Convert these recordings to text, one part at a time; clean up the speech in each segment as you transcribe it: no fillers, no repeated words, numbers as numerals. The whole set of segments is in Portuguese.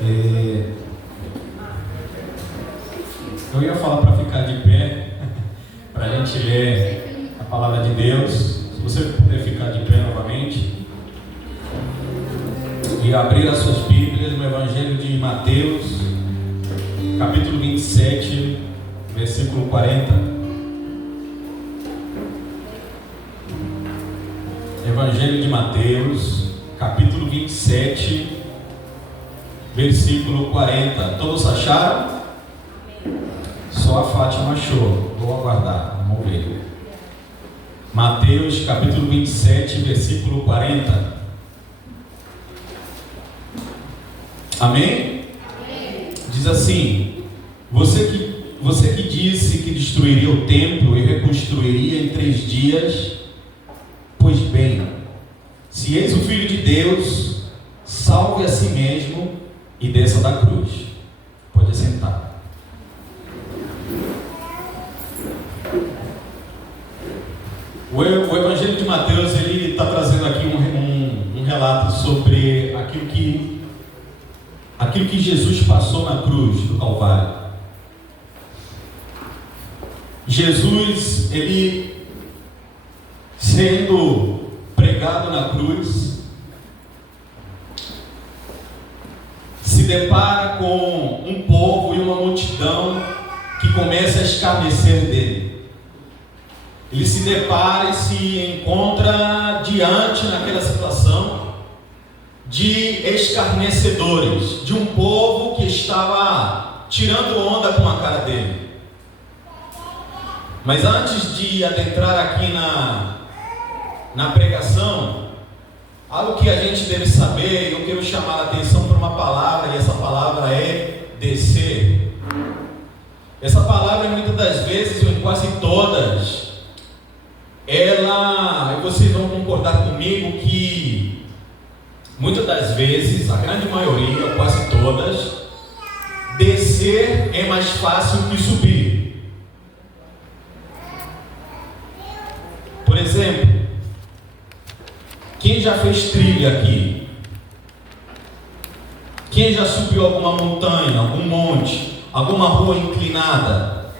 Eu ia falar para ficar de pé, para a gente ler a palavra de Deus. Se você puder ficar de pé novamente e abrir as suas Bíblias no Evangelho de Mateus, capítulo 27, versículo 40. Evangelho de Mateus, capítulo 27, versículo 40. Todos acharam? Só a Fátima achou. Vou aguardar, vamos ver. Mateus, capítulo 27, versículo 40. Amém? Amém. Diz assim: você que disse que destruiria o templo e reconstruiria em 3 dias, pois bem, se eis o Filho de Deus, salve a si mesmo e desça da cruz. Pode sentar. O Evangelho de Mateus, ele está trazendo aqui um relato sobre aquilo que Jesus passou na cruz do Calvário. Jesus, ele sendo pregado na cruz, se depara com um povo e uma multidão que começa a escarnecer dele. Ele se depara e se encontra diante naquela situação de escarnecedores, de um povo que estava tirando onda com a cara dele. Mas antes de adentrar aqui na pregação, algo que a gente deve saber, eu quero chamar a atenção para uma palavra, e essa palavra é descer. Essa palavra, muitas das vezes, ou em quase todas, e vocês vão concordar comigo que muitas das vezes, a grande maioria, quase todas, descer é mais fácil que subir. Por exemplo, quem já fez trilha aqui? Quem já subiu alguma montanha, algum monte, alguma rua inclinada?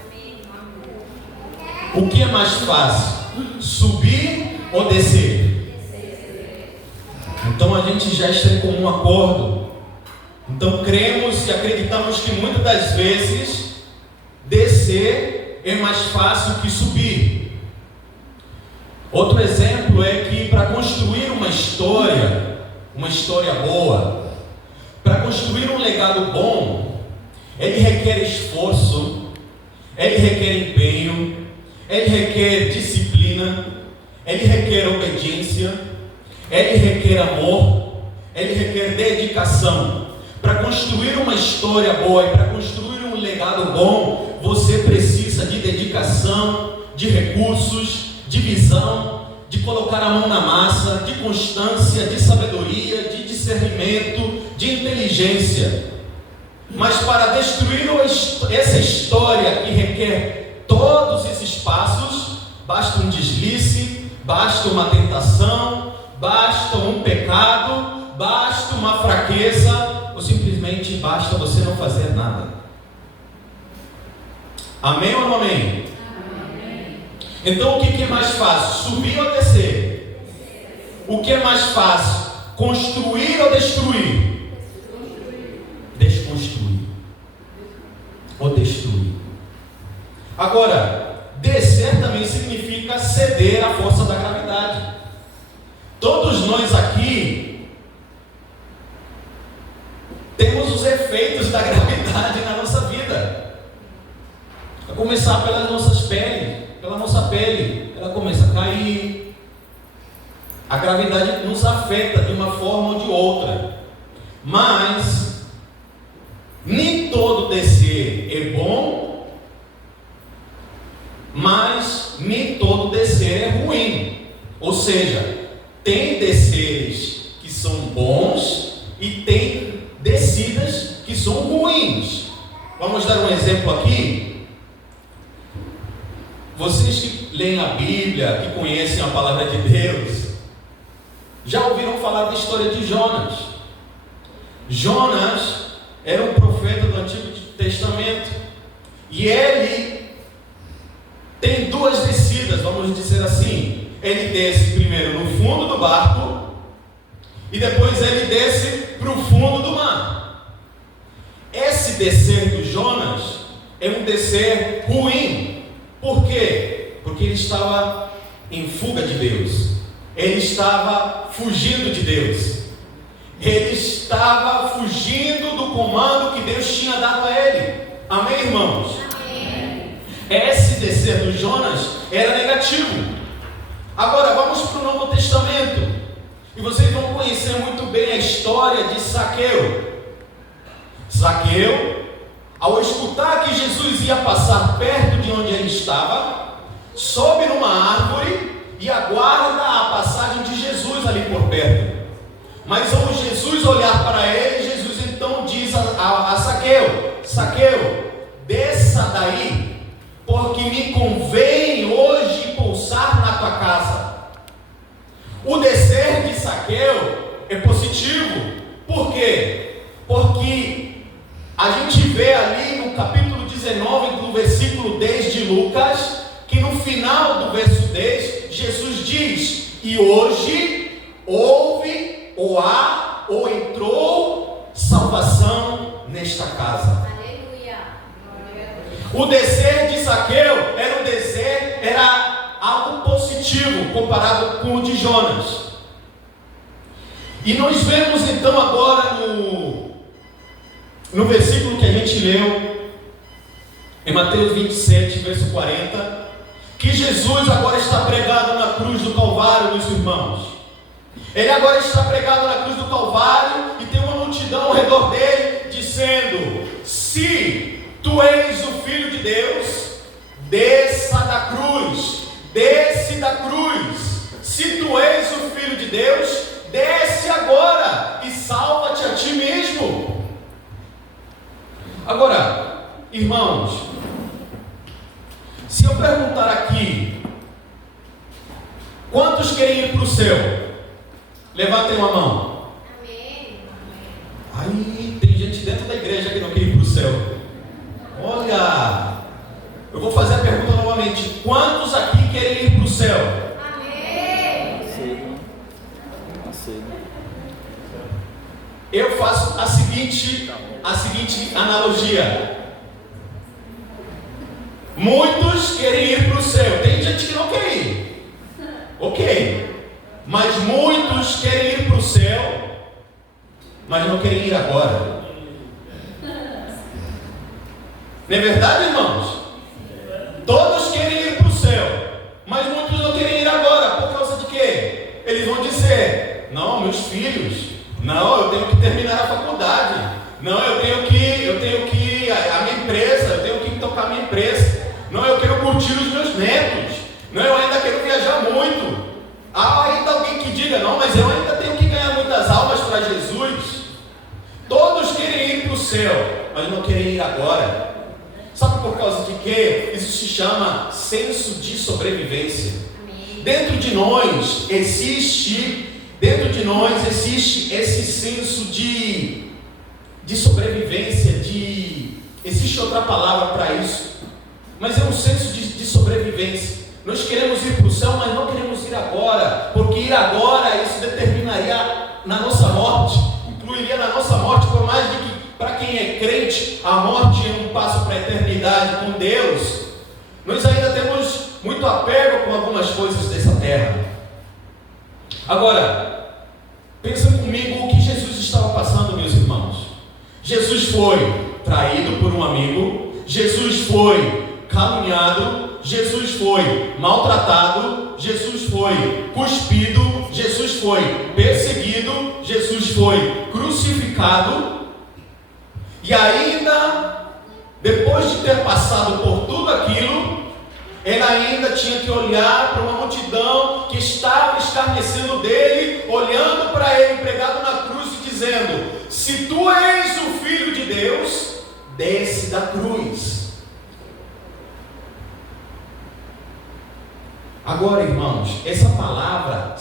O que é mais fácil? Subir ou descer? Então a gente já está em comum acordo. Então cremos e acreditamos que muitas das vezes descer é mais fácil que subir. Outro exemplo é que para construir uma história boa, para construir um legado bom, ele requer esforço, ele requer empenho, ele requer disciplina, ele requer obediência, ele requer amor, ele requer dedicação. Para construir uma história boa e para construir um legado bom, você precisa de dedicação, de recursos, de visão, de colocar a mão na massa, de constância, de sabedoria, de discernimento, de inteligência. Mas para destruir essa história que requer todos esses passos, basta um deslize, basta uma tentação, basta um pecado, basta uma fraqueza, ou simplesmente basta você não fazer nada. Amém ou não amém? Amém. Então o que é mais fácil? Subir ou descer? O que é mais fácil? Construir ou destruir? Desconstruir ou destruir. Agora, descer também significa ceder à força da gravidade. Todos nós aqui temos os efeitos da gravidade na nossa vida. A começar pelas nossas peles, pela nossa pele, ela começa a cair. A gravidade nos afeta de uma forma ou de outra. Mas nem todo descer é bom, mas nem todo descer é ruim. Ou seja, tem desceres que são bons e tem descidas que são ruins. Vamos dar um exemplo aqui. Vocês que leem a Bíblia, que conhecem a palavra de Deus, já ouviram falar da história de Jonas. Jonas era um profeta do Antigo Testamento, e ele tem duas descidas, vamos dizer assim. Ele desce primeiro no fundo do barco, e depois ele desce para o fundo do mar. Esse descer do Jonas é um descer ruim. Por quê? Porque ele estava em fuga de Deus, ele estava fugindo de Deus, ele estava fugindo do comando que Deus tinha dado a ele. Amém, irmãos? Amém. Esse descer do Jonas era negativo. Agora vamos para o Novo Testamento, e vocês vão conhecer muito bem a história de Zaqueu. Zaqueu, ao escutar que Jesus ia passar perto de onde ele estava, sobe numa árvore e aguarda a passagem de Jesus ali por perto. Mas ao Jesus olhar para ele, Jesus então diz a Zaqueu: Zaqueu, desça daí, porque me convém hoje pousar na tua casa. O descer de Zaqueu é positivo. Por quê? Porque a gente vê ali no capítulo 19 do versículo 10 de Lucas, que no final do verso 10, Jesus diz: e hoje houve, ou há, ou entrou salvação nesta casa. Aleluia. O descer de Zaqueu era algo positivo comparado com o de Jonas. E nós vemos então agora no versículo que a gente leu, em Mateus 27, verso 40, que Jesus agora está pregado na cruz do Calvário, meus irmãos. Ele agora está pregado na cruz do Calvário, e tem uma multidão ao redor dele, dizendo: se tu és o Filho de Deus, desça da cruz, desce da cruz. Se tu és o Filho de Deus, desce agora e salva-te a ti mesmo. Agora, irmãos, se eu perguntar aqui, quantos querem ir para o céu? Levantem uma mão. Amém. Aí tem gente dentro da igreja que não quer ir para o céu. Olha, eu vou fazer a pergunta novamente: quantos aqui querem ir para o céu? Amém. Eu faço a seguinte analogia. Muitos querem ir para o céu. Tem gente que não quer ir. Ok. Mas muitos querem ir para o céu, mas não querem ir agora. Não é verdade, irmãos? Todos querem ir para o céu, mas muitos não querem ir agora. Por causa de quê? Eles vão dizer: não, meus filhos, não, eu tenho que terminar a faculdade, não, eu tenho que a minha empresa, eu tenho que tocar a minha empresa, não, eu quero curtir os meus netos, não, eu ainda quero viajar muito. Há ainda alguém que diga: não, mas eu ainda tenho que ganhar muitas almas para Jesus. Todos querem ir para o céu, mas não querem ir agora. Sabe por causa de quê? Isso se chama senso de sobrevivência. Amém. Dentro de nós existe esse senso de sobrevivência, existe outra palavra para isso, mas é um senso de sobrevivência. Nós queremos ir para o céu, mas não queremos ir agora, porque ir agora, isso determinaria na nossa morte, incluiria na nossa morte, por mais de que, para quem é crente, a morte é um passo para a eternidade com Deus. Nós ainda temos muito apego com algumas coisas dessa terra. Agora, pensa comigo o que Jesus estava passando, meus irmãos. Jesus foi traído por um amigo, Jesus foi caluniado, Jesus foi maltratado, Jesus foi cuspido, Jesus foi perseguido, Jesus foi crucificado, e ainda, depois de ter passado por tudo aquilo, ele ainda tinha que olhar para uma multidão que estava escarnecendo dele, olhando para ele pregado na cruz e dizendo: se tu és o Filho de Deus, desce da cruz. Agora, irmãos, essa palavra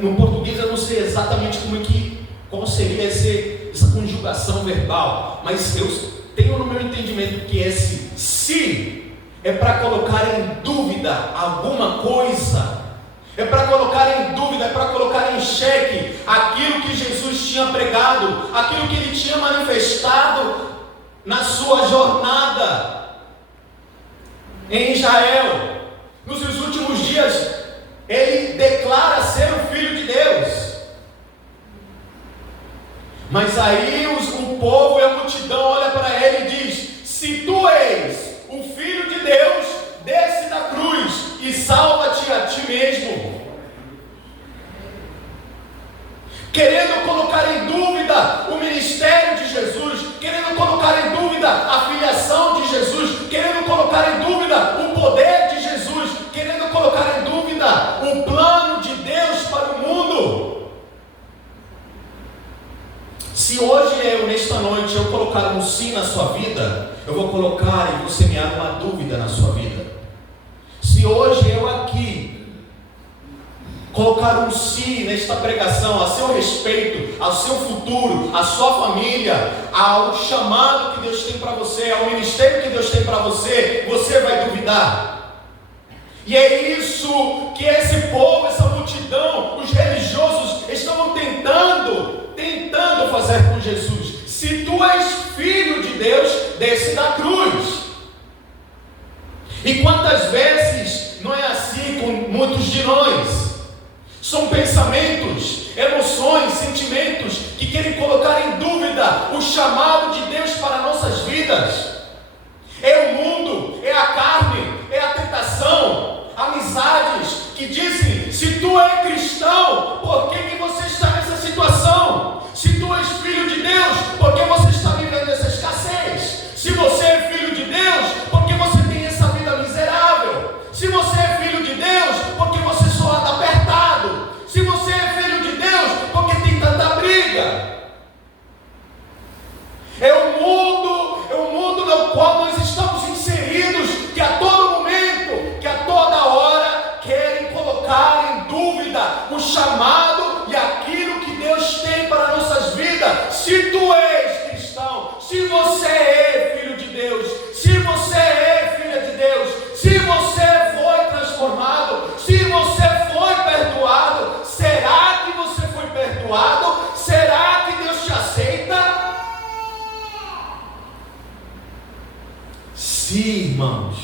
no português eu não sei exatamente como é que qual seria essa conjugação verbal, mas eu tenho no meu entendimento que esse se é para colocar em dúvida alguma coisa, é para colocar em dúvida, é para colocar em xeque aquilo que Jesus tinha pregado, aquilo que ele tinha manifestado na sua jornada em Israel. Nos seus últimos dias, ele declara ser o Filho de Deus. Mas aí o povo e a multidão olha para ele e diz: se tu és o Filho de Deus, desce da cruz e salva-te a ti mesmo. Querendo colocar em dúvida o ministério de Jesus, querendo colocar em dúvida a filiação de Jesus, querendo colocar em dúvida o poder de Jesus, querendo colocar em dúvida o plano de Deus para o mundo. Se hoje nesta noite, eu colocar um sim na sua vida, eu vou colocar e vou semear uma dúvida na sua vida. Se hoje eu aqui colocar um sim nesta pregação a seu respeito, ao seu futuro, à sua família, ao chamado que Deus tem para você, ao ministério que Deus tem para você, você vai duvidar. E é isso que esse povo, essa multidão, os religiosos estavam tentando fazer com Jesus. Se tu és filho de Deus, desce da cruz. E quantas vezes não é assim com muitos de nós? São pensamentos, emoções, sentimentos que querem colocar em dúvida o chamado de Deus para nossas vidas. É o mundo, é a carne, é a tentação, amizades que dizem: se tu é cristão, por que você está nessa situação? Se tu és filho de Deus, por que você está vivendo essa escassez? Se você é filho de Deus, por que você tem essa vida miserável? Se você é filho de Deus, por que você só anda apertado? Se você é filho de Deus, por que tem tanta briga? É o mundo no qual nós estamos inseridos, que a todo momento, que a toda hora querem colocar em dúvida o chamado e aquilo que Deus tem para nossas vidas. Se tu és cristão, se você é filho de Deus, se você é filha de Deus, se você foi transformado, se você foi perdoado, será que você foi perdoado? Será que Deus te aceita? Sim, irmãos,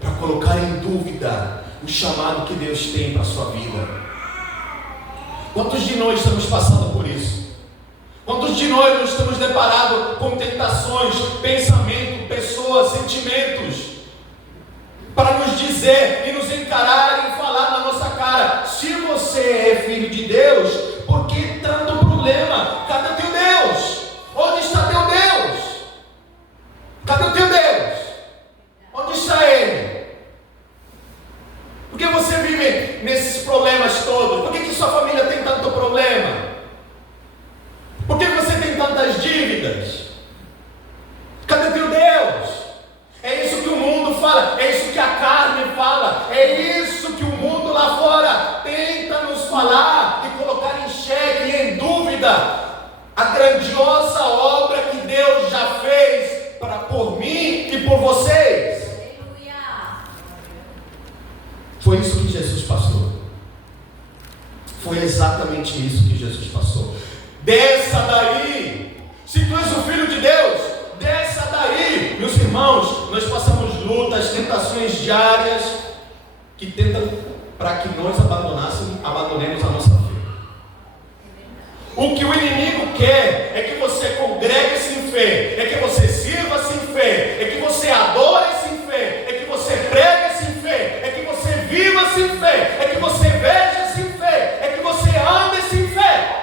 para colocar em dúvida o chamado que Deus tem para a sua vida. Quantos de nós estamos passando por isso? Quantos de nós nos estamos deparados com tentações, pensamento, pessoas, sentimentos, para nos dizer e nos encarar e falar na nossa cara: se você é filho de Deus, por que tanto problema? Cadê teu Deus? Onde está teu Deus? Cadê o teu Deus? Onde está Ele? Por que você vive nesses problemas todos? Por que sua família tem tanto problema? Por que você tem tantas dívidas? Cadê teu Deus? É isso que o mundo fala, é isso que a carne fala, é isso que o mundo lá fora tenta nos falar e colocar em xeque e em dúvida a grandiosa obra que Deus já fez por mim e por vocês. Aleluia. Foi isso que Jesus passou. Foi exatamente isso que Jesus passou. Desça daí. Se tu és o Filho de Deus, desça daí. Meus irmãos, nós passamos lutas, tentações diárias que tentam para que nós abandonemos a nossa fé. O que o inimigo quer é que você congregue-se em fé, é que você sirva-se em fé, é que você adore-se em fé, é que você pregue-se em fé, é que você viva-se em fé, é que você veja-se em fé, é que você ande-se em fé.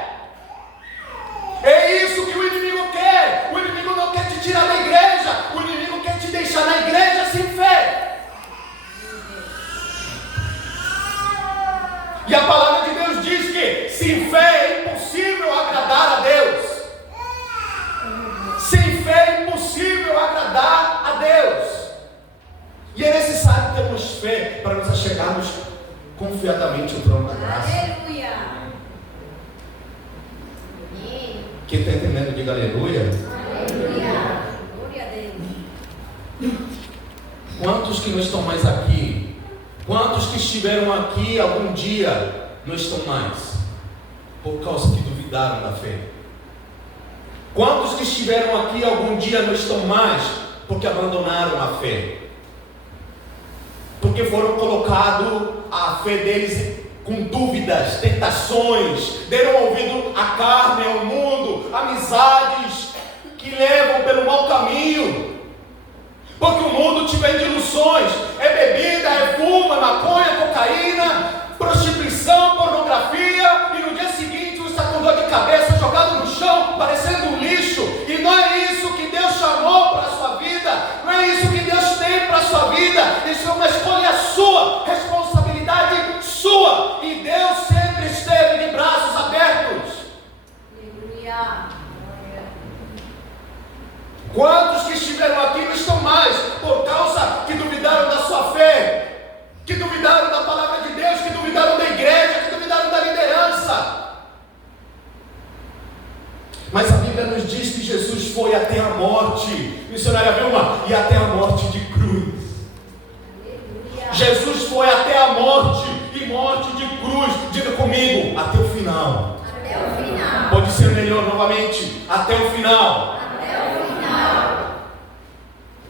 É isso que o inimigo quer. O inimigo não quer te tirar da igreja, o inimigo quer te deixar na igreja sem fé. E a palavra de Deus diz que sem fé é impossível agradar a Deus. Sem fé é impossível agradar a Deus. E é necessário termos fé para nos achegarmos confiadamente ao trono da graça. Aleluia. Quem está entendendo, diga aleluia. Aleluia. Glória a Deus. Quantos que não estão mais aqui? Quantos que estiveram aqui algum dia não estão mais? Por causa que duvidaram da fé. Quantos que estiveram aqui algum dia não estão mais? Porque abandonaram a fé. Porque foram colocados a fé deles com dúvidas, tentações, deram ouvido à carne, ao mundo, amizades que levam pelo mau caminho. Porque o mundo te vende ilusões, é bebida, é fumo, é maconha, cocaína, prostituição, pornografia, e no dia seguinte você está com dor de cabeça, jogado no chão, parecendo um lixo. E não é isso que Deus chamou para a sua vida, não é isso que Deus tem para a sua vida. Isso é uma escolha sua, responsabilidade sua, e Deus sempre esteve de braços abertos. Aleluia. Quantos que estiveram aqui não estão mais, por causa que duvidaram da sua fé, que duvidaram da palavra de Deus, que duvidaram da igreja, que duvidaram da liderança. Mas a Bíblia nos diz que Jesus foi até a morte, missionária Vilma, e até a morte de cruz. Aleluia. Jesus foi até a morte, e morte de cruz, diga comigo, até o final. Até o final. Pode ser melhor novamente, até o final.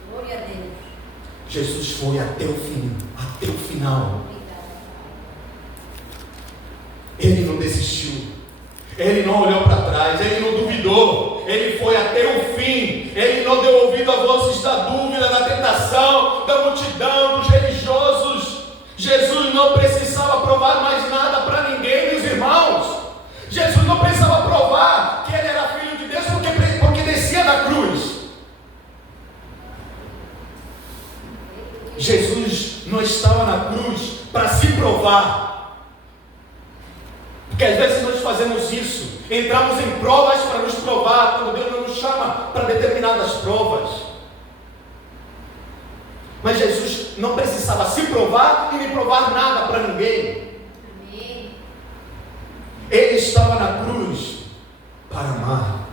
Glória a Deus. Jesus foi até o fim, até o final. Ele não desistiu, ele não olhou para trás, ele não duvidou, ele foi até o fim, ele não deu ouvido a vozes da dúvida, da tentação, da multidão, dos religiosos. Jesus não precisava provar mais nada para ninguém, meus irmãos. Jesus não precisava provar que ele era filho de Deus porque descia da cruz. Jesus não estava na cruz para se provar, porque às vezes nós fazemos isso, entramos em provas para nos provar, quando Deus não nos chama para determinadas provas. Mas Jesus não precisava se provar e nem provar nada para ninguém. Amém. Ele estava na cruz para amar,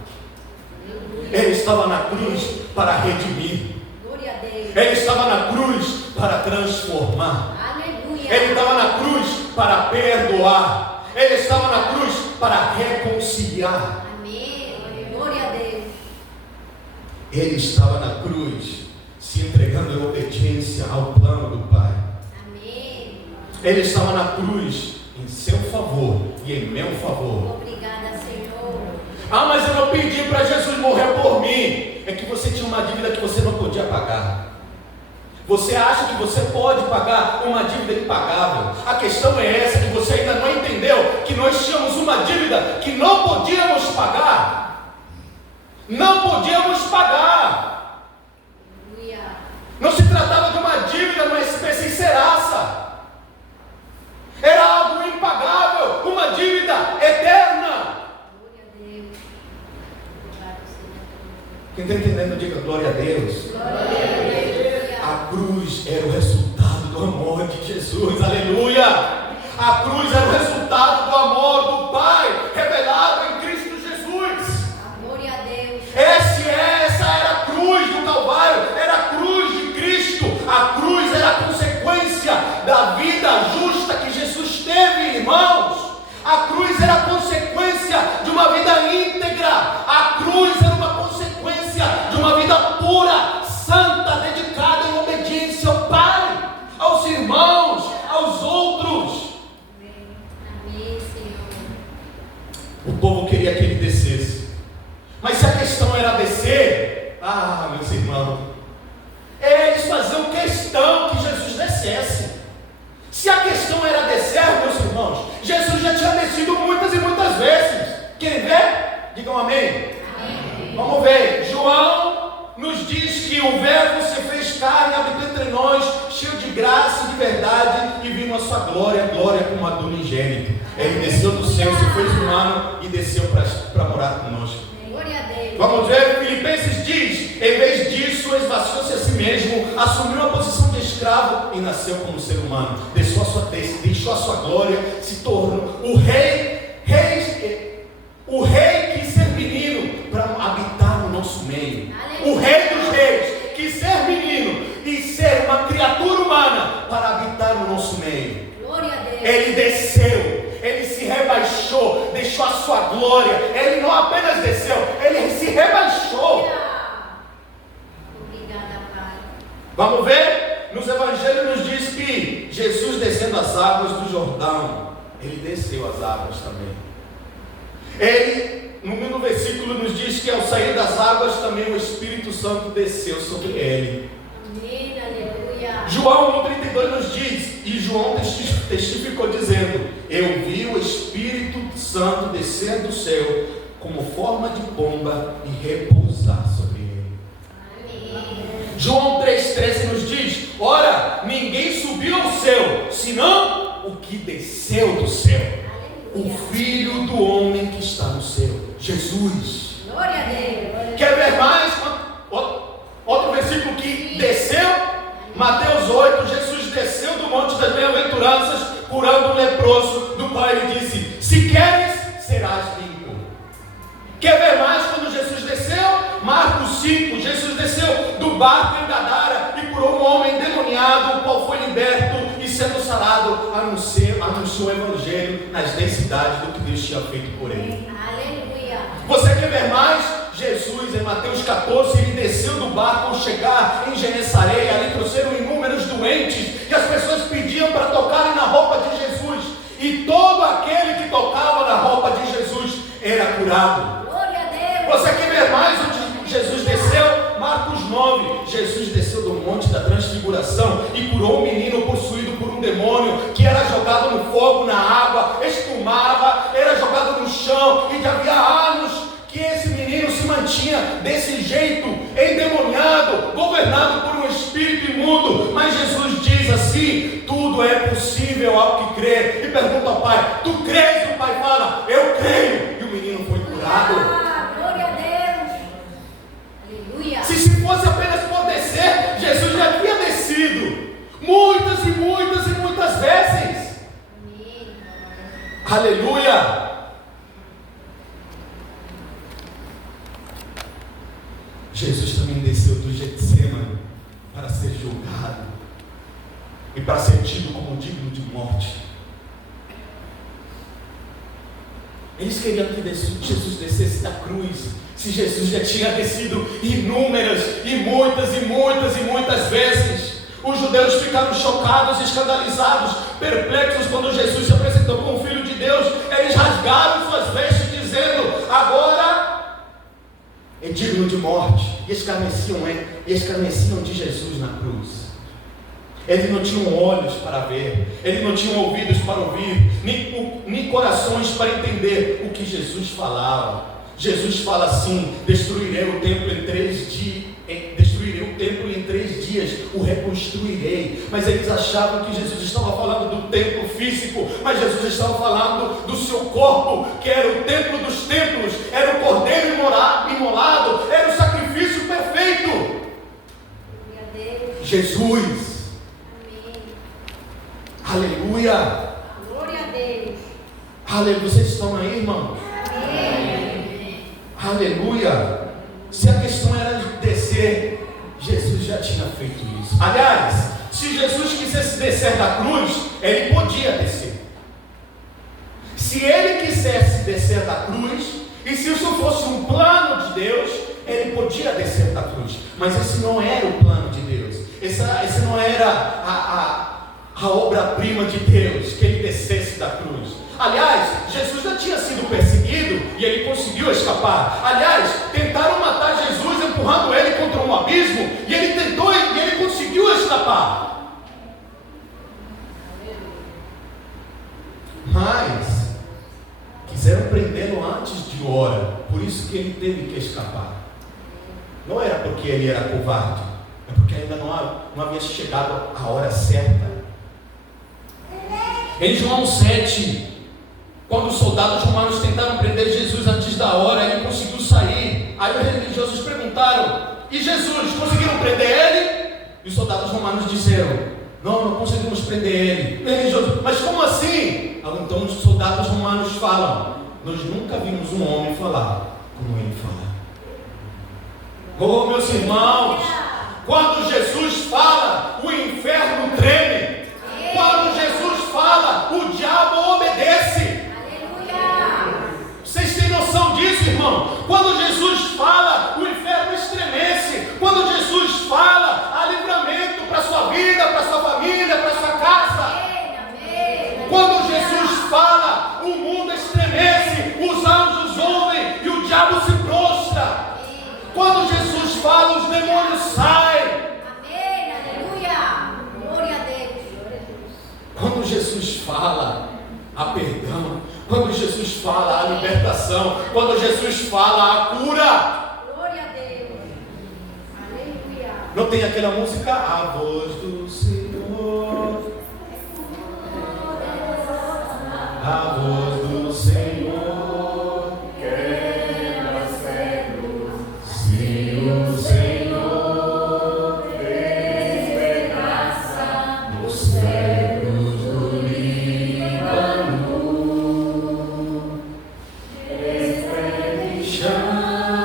ele estava na cruz para redimir, Glória a Deus. ele estava na cruz para transformar. Aleluia. Ele estava na cruz para perdoar. Ele estava na cruz para reconciliar. Amém. Glória a Deus. Ele estava na cruz se entregando em obediência ao plano do Pai. Amém. Ele estava na cruz em seu favor e em meu favor. Obrigada, Senhor. Ah, mas eu não pedi para Jesus morrer por mim. É que você tinha uma dívida que você não podia pagar. Você acha que você pode pagar uma dívida impagável? A questão é essa, que você ainda não entendeu, que nós tínhamos uma dívida que não podíamos pagar. Não podíamos pagar. Aleluia. Não se tratava de uma dívida, uma espécie de serraça. Era algo impagável, uma dívida eterna. Glória a Deus. Obrigado, Senhor. Quem está entendendo, diga glória a Deus. Glória a Deus. A cruz era o resultado do amor de Jesus, aleluia. A cruz era o resultado do amor do Pai, revelado em Cristo Jesus. Glória a Deus. Essa era a cruz do Calvário, era a cruz de Cristo. A cruz era a consequência da vida justa que Jesus teve, irmãos. A cruz era a consequência de uma vida íntegra. A cruz era uma consequência de uma vida pura, santa, dedicada em obediência ao Pai, aos irmãos, aos outros. Amém, Senhor. O povo queria que ele descesse, mas se a questão era descer, meus irmãos, eles faziam questão que Jesus descesse. Se a questão era descer, meus irmãos, Jesus já tinha descido muitas e muitas vezes. Querem ver? Digam amém. Amém. Vamos ver, João nos diz que o Verbo se fez carne, habitou entre nós, cheio de graça e de verdade, e vimos a sua glória, glória como a do unigênito. Ele desceu do céu, se fez humano e desceu para morar conosco. Glória a Deus. Vamos ver, Filipenses diz, em vez disso, esvaziou-se a si mesmo, assumiu a posição de escravo e nasceu como ser humano. Deixou a sua glória, se tornou o rei quis ser menino. sua glória. Ele não apenas desceu, ele se rebaixou. Obrigada, Pai. Vamos ver? Nos evangelhos nos diz que Jesus descendo as águas do Jordão, ele desceu as águas também. Ele, no versículo nos diz que ao sair das águas também o Espírito Santo desceu sobre ele. Amém, aleluia. João 1,32 nos diz, e João testificou dizendo: eu vi o Espírito Santo descer do céu como forma de pomba e repousar sobre ele. Amém. João 3,13 nos diz: ora, ninguém subiu ao céu, senão o que desceu do céu, o Filho do homem que está no céu, Jesus. Glória a Deus. Quer ver mais? Outro versículo que desceu, Mateus 8, Jesus desceu do monte das bem-aventuranças, curando um leproso, do qual ele disse: se queres, serás limpo. Quer ver mais quando Jesus desceu? Marcos 5, Jesus desceu do barco em Gadara e curou um homem endemoniado, o qual foi liberto e sendo sarado, anunciou o evangelho nas densidades do que Deus tinha feito por ele. Aleluia. Você quer ver mais? Jesus, em Mateus 14, ele desceu do barco ao chegar em Genesareia. Ali trouxeram inúmeros doentes e as pessoas pediam para tocarem na roupa de Jesus, e todo aquele que tocava na roupa de Jesus era curado. Glória a Deus. Você quer ver mais onde Jesus desceu? Marcos 9, Jesus desceu do monte da transfiguração e curou um menino possuído por um demônio, que era jogado no fogo, na água, espumava, era jogado no chão, e havia anos que esse menino se mantinha desse jeito, endemoniado, governado por um espírito imundo. Mas Jesus diz assim: tudo é possível ao que crê. E pergunta ao pai: tu crês? O pai fala: eu creio. E o menino foi curado. Glória a Deus. Aleluia. Se fosse apenas por descer, Jesus já havia descido muitas e muitas e muitas vezes. Amém. Aleluia. Jesus também desceu do Getsemane para ser julgado e para ser tido como digno de morte. Eles queriam que Jesus descesse da cruz, se Jesus já tinha descido inúmeras e muitas vezes. Os judeus ficaram chocados, escandalizados, perplexos quando Jesus se apresentou como Filho de Deus. Eles rasgaram suas vestes dizendo: agora é digno de morte. E escarneciam de Jesus na cruz. Eles não tinham olhos para ver, eles não tinham ouvidos para ouvir, nem corações para entender o que Jesus falava. Jesus fala assim: destruirei o templo em 3 dias, o reconstruirei. Mas eles achavam que Jesus estava falando do templo físico, mas Jesus estava falando do seu corpo, que era o templo dos templos, era o cordeiro imolado, era o sacrifício perfeito. Glória a Deus. Jesus. Amém. Aleluia. Glória a Deus. Aleluia. Vocês estão aí, irmãos? Amém. Aleluia. Se a questão era descer, Jesus já tinha feito isso. Aliás, se Jesus quisesse descer da cruz, ele podia descer. Se ele quisesse descer da cruz, e se isso fosse um plano de Deus, ele podia descer da cruz. Mas esse não era o plano de Deus. Esse não era a obra-prima de Deus, que ele descesse da cruz. Aliás, Jesus já tinha sido perseguido e ele conseguiu escapar. Aliás, tentaram matar Jesus empurrando ele contra um abismo, e ele tentou e ele conseguiu escapar. Mas quiseram prendê-lo antes de hora, por isso que ele teve que escapar. Não era porque ele era covarde, é porque ainda não havia chegado a hora certa. Em João 7, quando os soldados romanos tentaram prender Jesus antes da hora, ele conseguiu sair. Aí os religiosos perguntaram: e Jesus, conseguiram prender ele? E os soldados romanos disseram: não conseguimos prender ele. E religiosos: mas como assim? Então os soldados romanos falam: nós nunca vimos um homem falar como ele fala. Oh, meus irmãos, quando Jesus fala, o inferno treme. Quando Jesus fala, o diabo obedece. Aleluia. Jesus fala a libertação, quando Jesus fala a cura. Glória a Deus. Aleluia. Não tem aquela música, a voz do Senhor, a voz do Senhor quebra cedros, se o Senhor despedaça os cedros do Líbano, desprende chamas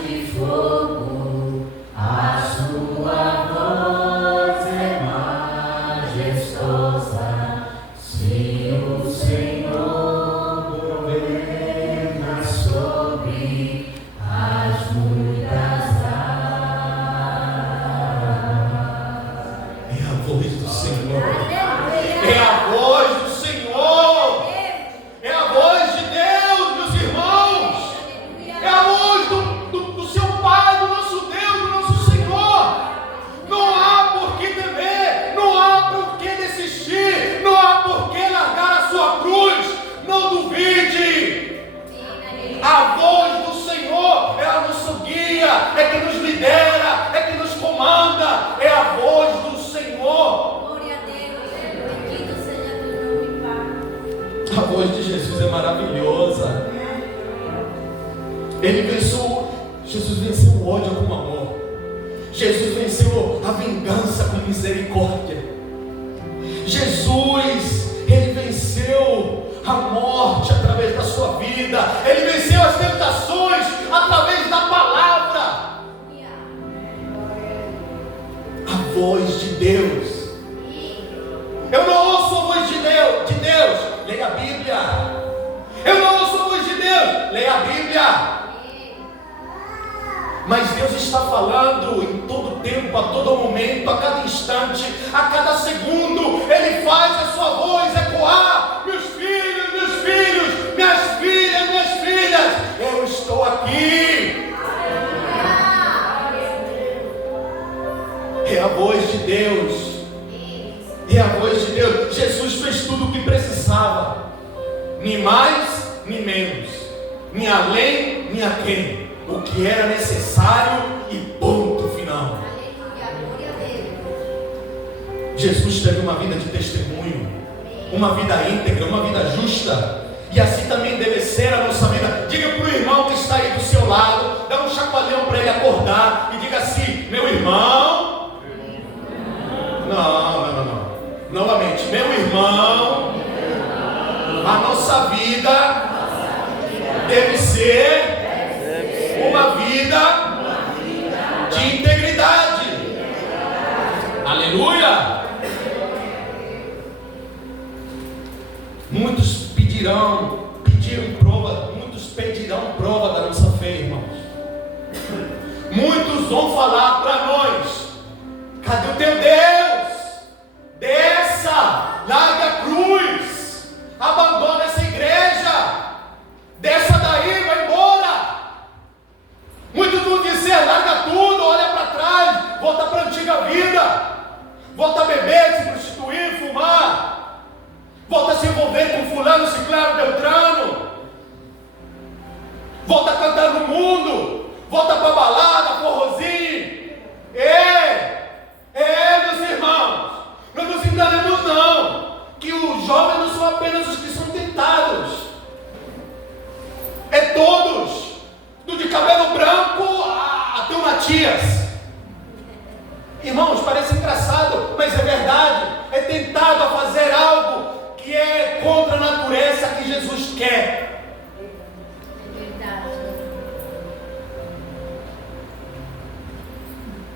de fogo, a sua voz é majestosa. Se o Senhor governa sobre as muitas águas. É a voz do Senhor. É a voz do Senhor. É a voz de Deus, meus irmãos. É a voz do seu Pai, do nosso Deus, do nosso Senhor. Não há por que temer, não há por que desistir, não há por que largar a sua cruz. Não duvide. A voz do Senhor é a nossa guia, é que nos lidera, é que nos comanda. É a voz do Senhor. Glória a Deus. Bendito seja teu nome, Pai. A voz de Jesus é maravilhosa. Jesus venceu o ódio com amor. Jesus venceu a vingança com misericórdia. Jesus, Ele venceu a morte através da sua vida. Ele venceu as tentações através da palavra. A voz de Deus. Eu não ouço a voz de Deus. Leia a Bíblia. Eu não ouço a voz de Deus. Leia a Bíblia. Mas Deus está falando em todo tempo, a todo momento, a cada instante, a cada segundo. Ele faz a sua voz ecoar. Meus filhos, minhas filhas, eu estou aqui. É a voz de Deus. É a voz de Deus. Jesus fez tudo o que precisava, nem mais, nem menos, nem além, nem aquém. O que era necessário e ponto final. Jesus teve uma vida de testemunho, uma vida íntegra, uma vida justa. E assim também deve ser a nossa vida. Diga para o irmão que está aí do seu lado, dá um chacoalhão para ele acordar e diga assim: meu irmão. Não. Novamente, meu irmão, a nossa vida deve ser uma vida de integridade. Aleluia! Muitos pedirão prova da nossa fé, irmãos. Muitos vão falar para nós: cadê o teu Deus? Desça, larga a cruz, abandona essa igreja, desça daí, vai embora. Muitos vão dizer: larga tudo, olha para trás, volta para a antiga vida, volta a beber, se prostituir, fumar, volta a se envolver com fulano, ciclano, beltrano, volta a cantar no mundo, volta para a balada, forrozinho. Meus irmãos, não nos enganemos não, que os jovens não são apenas os que são tentados, é todos, do de cabelo branco até o Matias. Irmãos, parece engraçado, mas é verdade. É tentado a fazer algo que é contra a natureza que Jesus quer. É verdade.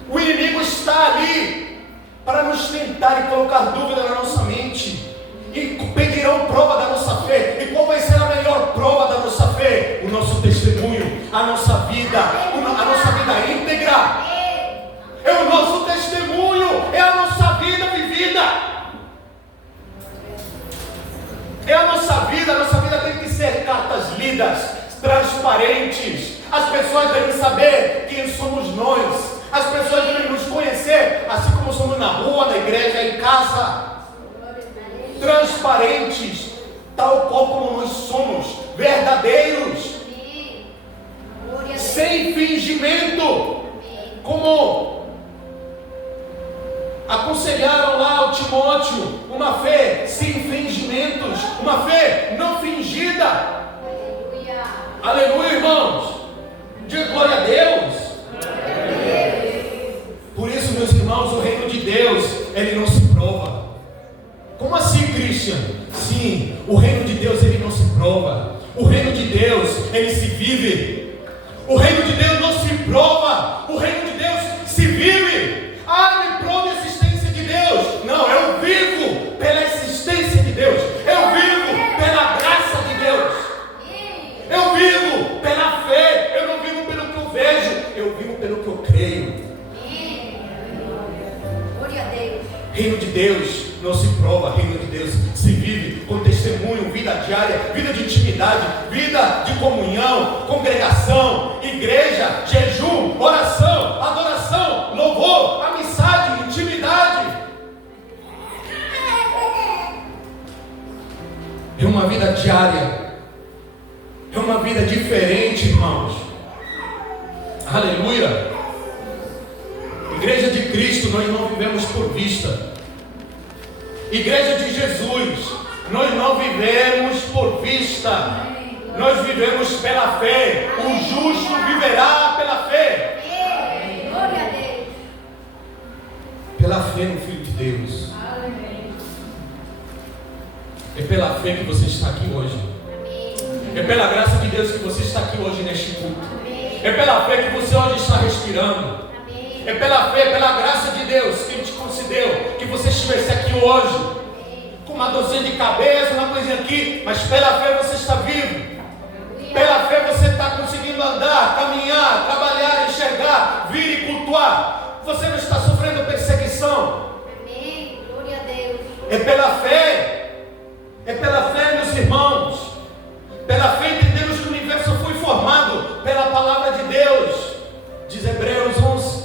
O inimigo está ali para nos tentar e colocar dúvida na nossa mente. E pedirão prova da nossa fé. E qual vai ser a melhor prova da nossa fé? O nosso testemunho, a nossa vida, a nossa vida íntegra. É o nosso testemunho, é a nossa vida vivida. É a nossa vida tem que ser cartas lidas, transparentes. As pessoas devem saber quem somos nós. As pessoas devem nos conhecer, assim como somos na rua, na igreja, em casa. Transparentes. tal qual como nós somos, verdadeiros, Amém. Glória a Deus. sem fingimento, Amém. como aconselharam lá ao Timóteo, uma fé sem fingimentos, uma fé não fingida. Aleluia. Aleluia, irmãos. Diga glória a Deus. Por isso, meus irmãos, o reino de Deus, ele não se prova. Como assim, Christian? Sim, o reino de Deus, ele não se prova. O reino de Deus, ele se vive. O reino de Deus não se prova. O reino de Deus se vive. Ah, me prove a existência de Deus. Não, eu vivo pela existência de Deus. Eu vivo pela graça de Deus. Eu vivo pela fé. Eu não vivo pelo que eu vejo. Eu vivo pelo que eu creio. Glória a Deus. Reino de Deus não se prova, reino de Deus se vive com testemunho, vida diária, vida de intimidade, vida de comunhão, congregação, igreja, jejum, oração, adoração, louvor, amizade, intimidade. É uma vida diária, é uma vida diferente, irmãos. Aleluia. Igreja de Cristo, nós não vivemos por vista. Igreja de Jesus, nós não vivemos por vista. Nós vivemos pela fé. O justo viverá pela fé. Glória a Deus. Pela fé no Filho de Deus. É pela fé que você está aqui hoje. É pela graça de Deus que você está aqui hoje neste culto. É pela fé que você hoje está respirando. É pela fé, pela graça de Deus que Ele te concedeu, que você estivesse aqui hoje, com uma dorzinha de cabeça, uma coisinha aqui, mas pela fé você está vivo. Pela fé você está conseguindo andar, caminhar, trabalhar, enxergar, vir e cultuar. Você não está sofrendo perseguição. Amém. Glória a Deus. É pela fé, meus irmãos. Pela fé entendemos que o universo foi formado pela palavra de Deus, diz Hebreus 11.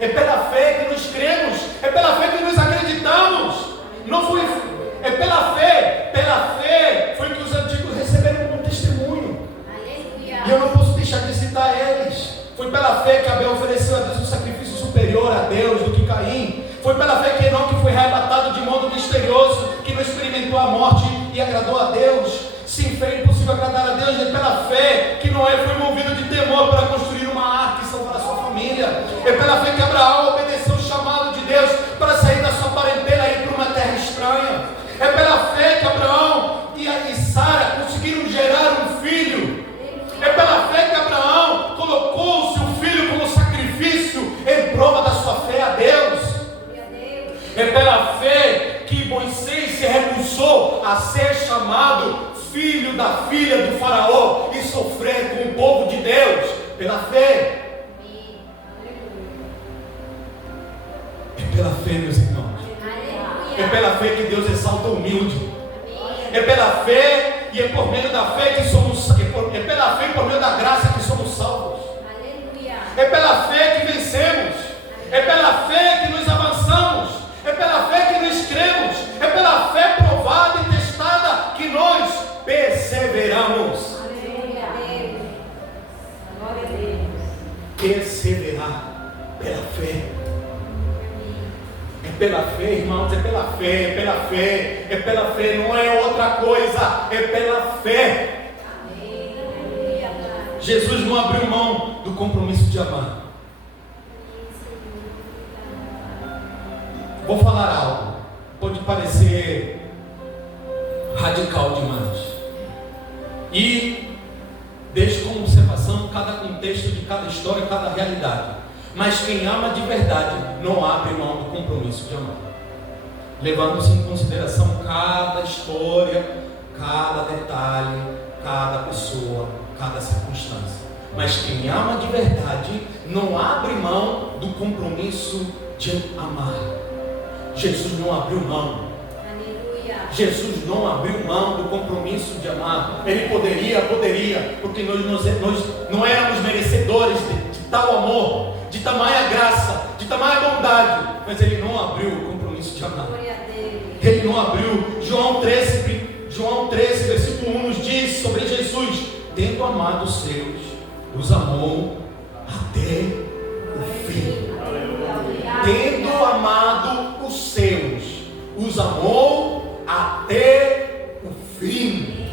É pela fé que nos cremos, é pela fé que nos acreditamos. Não foi, é pela fé foi que os antigos receberam como testemunho. Aleluia. E eu não posso deixar de citar eles. Foi pela fé que Abel ofereceu a Deus um sacrifício superior a Deus do que Caim. Foi pela fé que Enoque foi arrebatado de modo misterioso, que não experimentou a morte e agradou a Deus. Sim, fé é impossível agradar a Deus. É pela fé que Noé foi movido de temor para construir uma arca e salvar a sua família. É pela fé que Abraão obedeceu o chamado de Deus para sair da sua parentela e ir para uma terra estranha. É pela fé que Abraão e Sara conseguiram gerar um filho. É pela fé que Abraão colocou o seu filho como sacrifício em prova da sua fé a Deus. É pela fé que Moisés se recusou a ser chamado filho da filha do faraó e sofrer com o povo de Deus. Pela fé. É pela fé, meus irmãos. É pela fé que Deus exalta o humilde. É pela fé e é por meio da fé que somos. É pela fé e por meio da graça que somos salvos. É pela fé que vencemos. É pela fé que nos avançamos. É pela fé que nos cremos. É pela fé provada e testada que nós perseveramos. Perseverar pela fé. É pela fé, irmãos, é pela fé, é pela fé, é pela fé, não é outra coisa, é pela fé. Jesus não abriu mão do compromisso de amar. Vou falar algo, pode parecer radical demais. E deixo como observação cada contexto de cada história, cada realidade. Mas quem ama de verdade não abre mão do compromisso de amar, levando-se em consideração cada história, cada detalhe, cada pessoa, cada circunstância. Mas quem ama de verdade não abre mão do compromisso de amar. Jesus não abriu mão. Jesus não abriu mão do compromisso de amar. Ele poderia, porque nós não éramos merecedores de tal amor, de tamanha graça, de tamanha bondade, mas Ele não abriu o compromisso de amar. Ele não abriu. João 13, João 13, versículo 1 nos diz sobre Jesus: tendo amado os seus, os amou até o fim. Tendo amado os seus, os amou até o fim.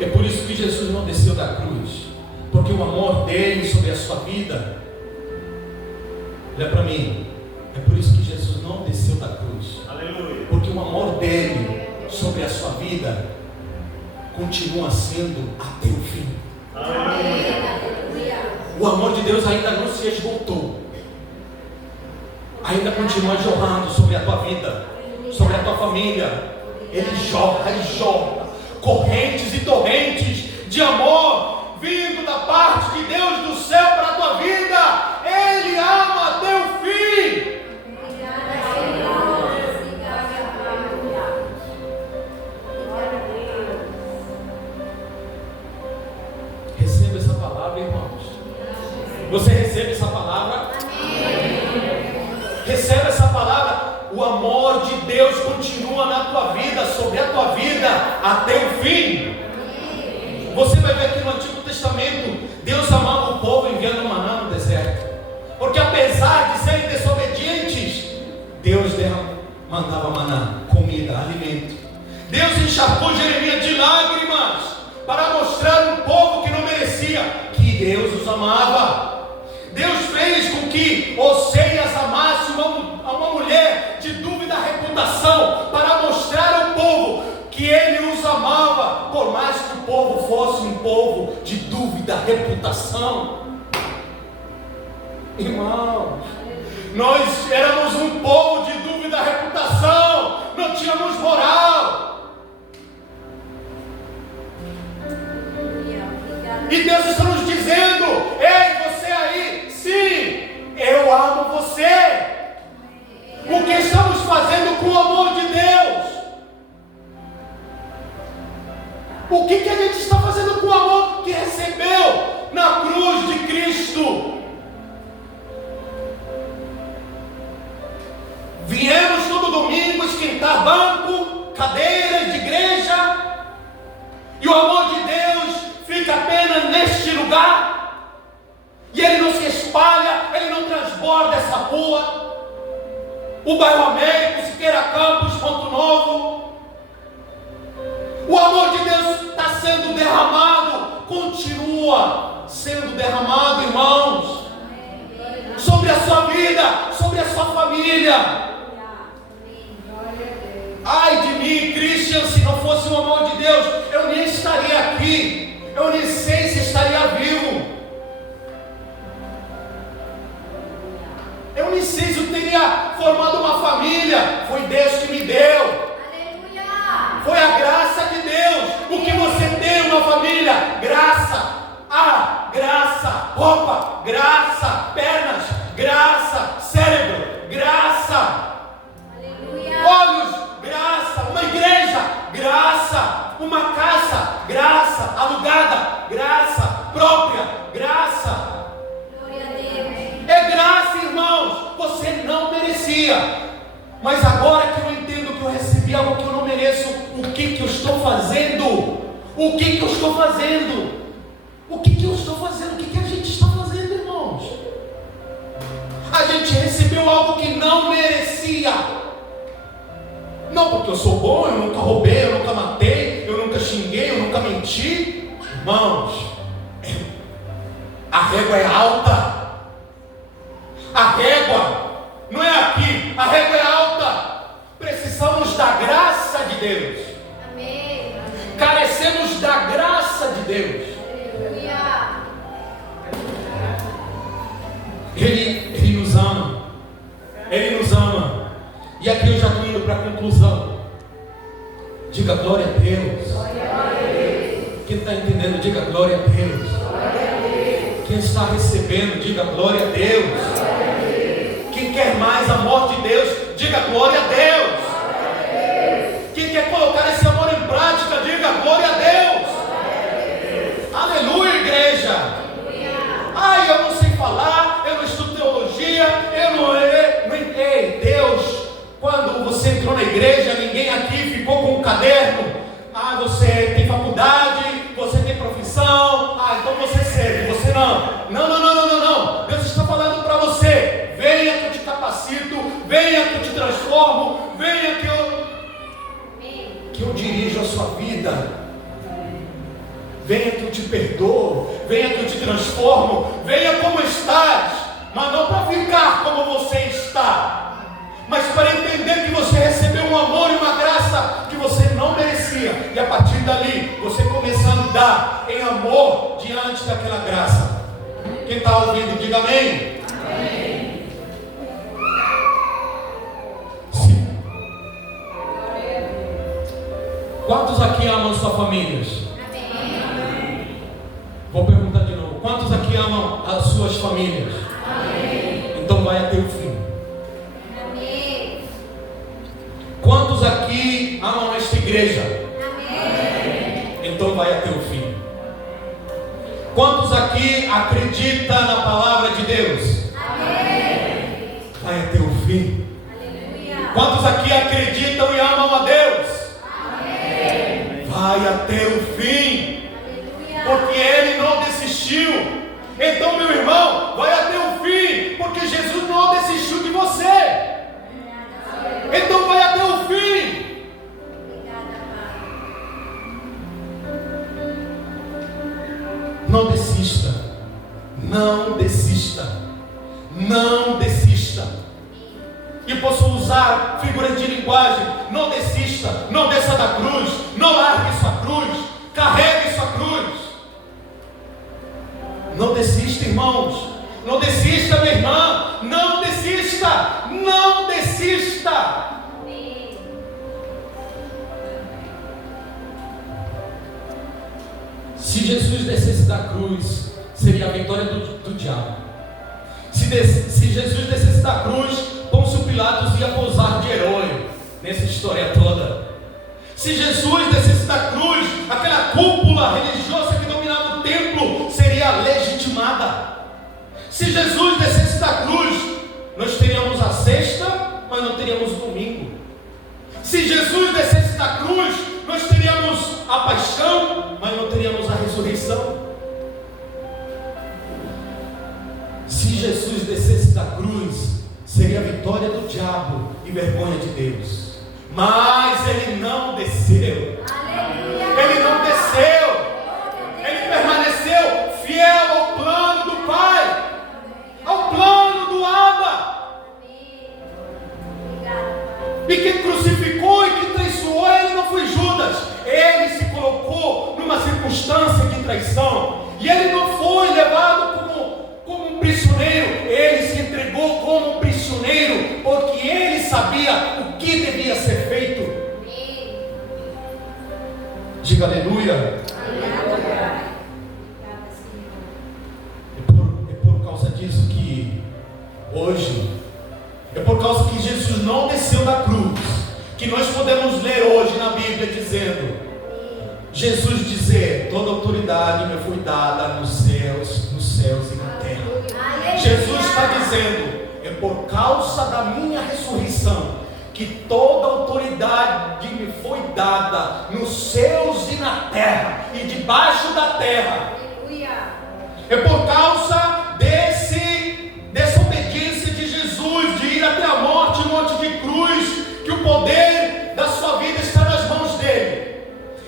É por isso que Jesus não desceu da cruz, porque o amor dele sobre a sua vida, olha para mim, é por isso que Jesus não desceu da cruz. Aleluia. Porque o amor dele sobre a sua vida continua sendo até o fim. Aleluia. O amor de Deus ainda não se esgotou, ainda continua jorrando sobre a tua vida, sobre a tua família. Ele jorra e jorra, correntes e torrentes de amor vindo da parte de Deus do céu para a tua vida. Ele ama até o fim. Receba essa palavra, irmãos. Você recebe essa palavra? Recebe essa palavra. O amor de Deus continua na tua vida, sobre a tua vida até o fim. Você vai ver aqui no Antigo Testamento, Deus amava o povo enviando maná no deserto, porque apesar de serem desobedientes, Deus mandava maná, comida, alimento. Deus encharcou Jeremias de lágrimas para mostrar um povo que não merecia que Deus os amava. Deus fez com que Oseias amasse uma mulher de dúvida reputação para mostrar ao povo que ele os amava, por mais que o povo fosse um povo de dúvida reputação. Irmãos, nós éramos um povo de dúvida reputação, não tínhamos moral. E Deus está nos dizendo: ei, você aí, sim, eu amo você. O que estamos fazendo com o amor de Deus? O que a gente está fazendo com o amor que recebeu na cruz de Cristo? Viemos todo domingo esquentar banco, cadeiras de igreja, e o amor de Deus fica apenas neste lugar, e ele não se espalha, ele não transborda essa rua, o bairro Américo, Siqueira Campos, Ponto Novo. O amor de Deus está sendo derramado, continua sendo derramado, irmãos, sobre a sua vida, sobre a sua família. Ai de mim, Christian, se não fosse o amor de Deus, eu nem estaria aqui, eu nem sei se estaria vivo, eu nem sei se eu teria formado uma família. Foi Deus que me deu. Foi a graça de Deus. O que você tem uma família? Graça. Graça. Roupa, graça. Pernas, graça. Cérebro, graça. Olhos, graça. Uma igreja, graça. Uma casa, graça. Alugada, graça. Própria, graça. É graça, irmãos. Você não merecia, mas agora que eu entendo que eu recebi algo que eu não mereço, o que eu estou fazendo? O que eu estou fazendo? O que eu estou fazendo? O que a gente está fazendo, irmãos? A gente recebeu algo que não merecia. Não porque eu sou bom, eu nunca roubei, eu nunca matei, eu nunca xinguei, eu nunca menti. Irmãos, a régua é alta. A régua não é aqui, a régua é alta. Precisamos da graça de Deus. Amém. Carecemos da graça de Deus. Aleluia. Ele nos ama. Ele nos ama. E aqui eu já estou indo para a conclusão. Diga glória a Deus. Glória a Deus. Quem está entendendo, diga glória a Deus. Glória a Deus. Quem está recebendo, diga glória a Deus. Quem quer mais amor de Deus, diga glória a Deus. Quem quer colocar esse amor em prática, diga glória a Deus. Aleluia, igreja. Ai, eu não sei falar, eu não estudo teologia, eu não. Ei, Deus, quando você entrou na igreja, Ninguém aqui ficou com um caderno. Ah, você tem faculdade, você tem profissão, ah, então você serve, você não. Não. Deus está falando para você: venha que eu te capacito, venha que eu te transformo, venha que eu dirijo a sua vida. Venha que eu te perdoo, venha que eu te transformo, venha como estás, mas não para ficar como você está, mas para entender que você recebeu um amor e uma graça que você não merecia, e a partir dali você começa a andar em amor diante daquela graça. Quem está ouvindo, diga amém. Amém. Sim. Quantos aqui amam suas famílias? Vou perguntar de novo: quantos aqui amam as suas famílias? Amém. Então vai até o fim. Amém. Quantos aqui amam esta igreja? Amém. Então vai até o fim. Quantos aqui acreditam na palavra de Deus? Amém. Vai até o fim. Aleluia. Quantos aqui acreditam e amam a Deus? Amém. Vai até o fim. Porque Ele não desistiu. Então, meu irmão, vai até o fim, porque Jesus não desistiu de você. Então vai até o fim. Não desista. Não desista. Não desista. E posso usar figuras de linguagem: não desista, não desça da cruz, não largue sua cruz, carregue sua cruz. Não desista, irmãos. Não desista, minha irmã. Não desista. Não desista. Se Jesus descesse da cruz, seria a vitória do diabo. Se Jesus descesse da cruz, Pôncio Pilatos ia pousar de herói nessa história toda. Se Jesus descesse da cruz, aquela cúpula religiosa que dominava o templo seria legitimada. Se Jesus descesse da cruz, nós teríamos a sexta, mas não teríamos o domingo. Se Jesus descesse da cruz, nós teríamos a paixão, mas não teríamos a ressurreição. Se Jesus descesse da cruz, seria a vitória do diabo e vergonha de Deus. Mas Ele não desceu. Aleluia. Ele não desceu. Ele permaneceu fiel ao plano do Pai, ao plano do Abba. E quem crucificou e quem traiçoou Ele não foi Judas. Ele se colocou numa circunstância de traição, e Ele não foi levado como um prisioneiro. Ele se entregou como um prisioneiro, porque Ele sabia o que devia ser feito. Diga aleluia. É por causa disso que hoje, é por causa que Jesus não desceu da cruz, que nós podemos ler hoje na Bíblia dizendo, Jesus dizer: toda autoridade me foi dada nos céus e na terra. Jesus está dizendo: é por causa da minha ressurreição que toda autoridade me foi dada nos céus e na terra e debaixo da terra. É por causa dessa obediência de Jesus, de ir até a morte, monte de cruz, que o poder da sua vida está nas mãos dele.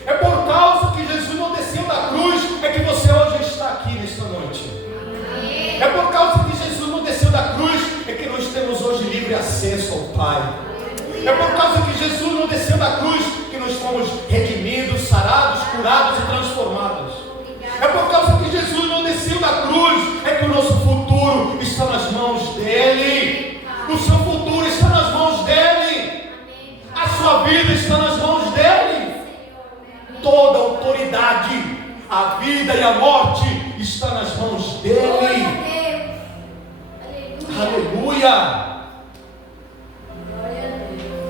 É por causa que Jesus não desceu da cruz, é que você hoje está aqui nesta noite. É por causa que Jesus não desceu da cruz, é que nós temos hoje livre acesso ao Pai. É por causa que Jesus não desceu da cruz que nós fomos redimidos, sarados, curados e transformados. É por causa que Jesus não desceu da cruz, é que o nosso futuro está nas mãos dele. O seu futuro está nas mãos dele. A sua vida está nas mãos dele. Toda autoridade, a vida e a morte está nas mãos dele. Aleluia.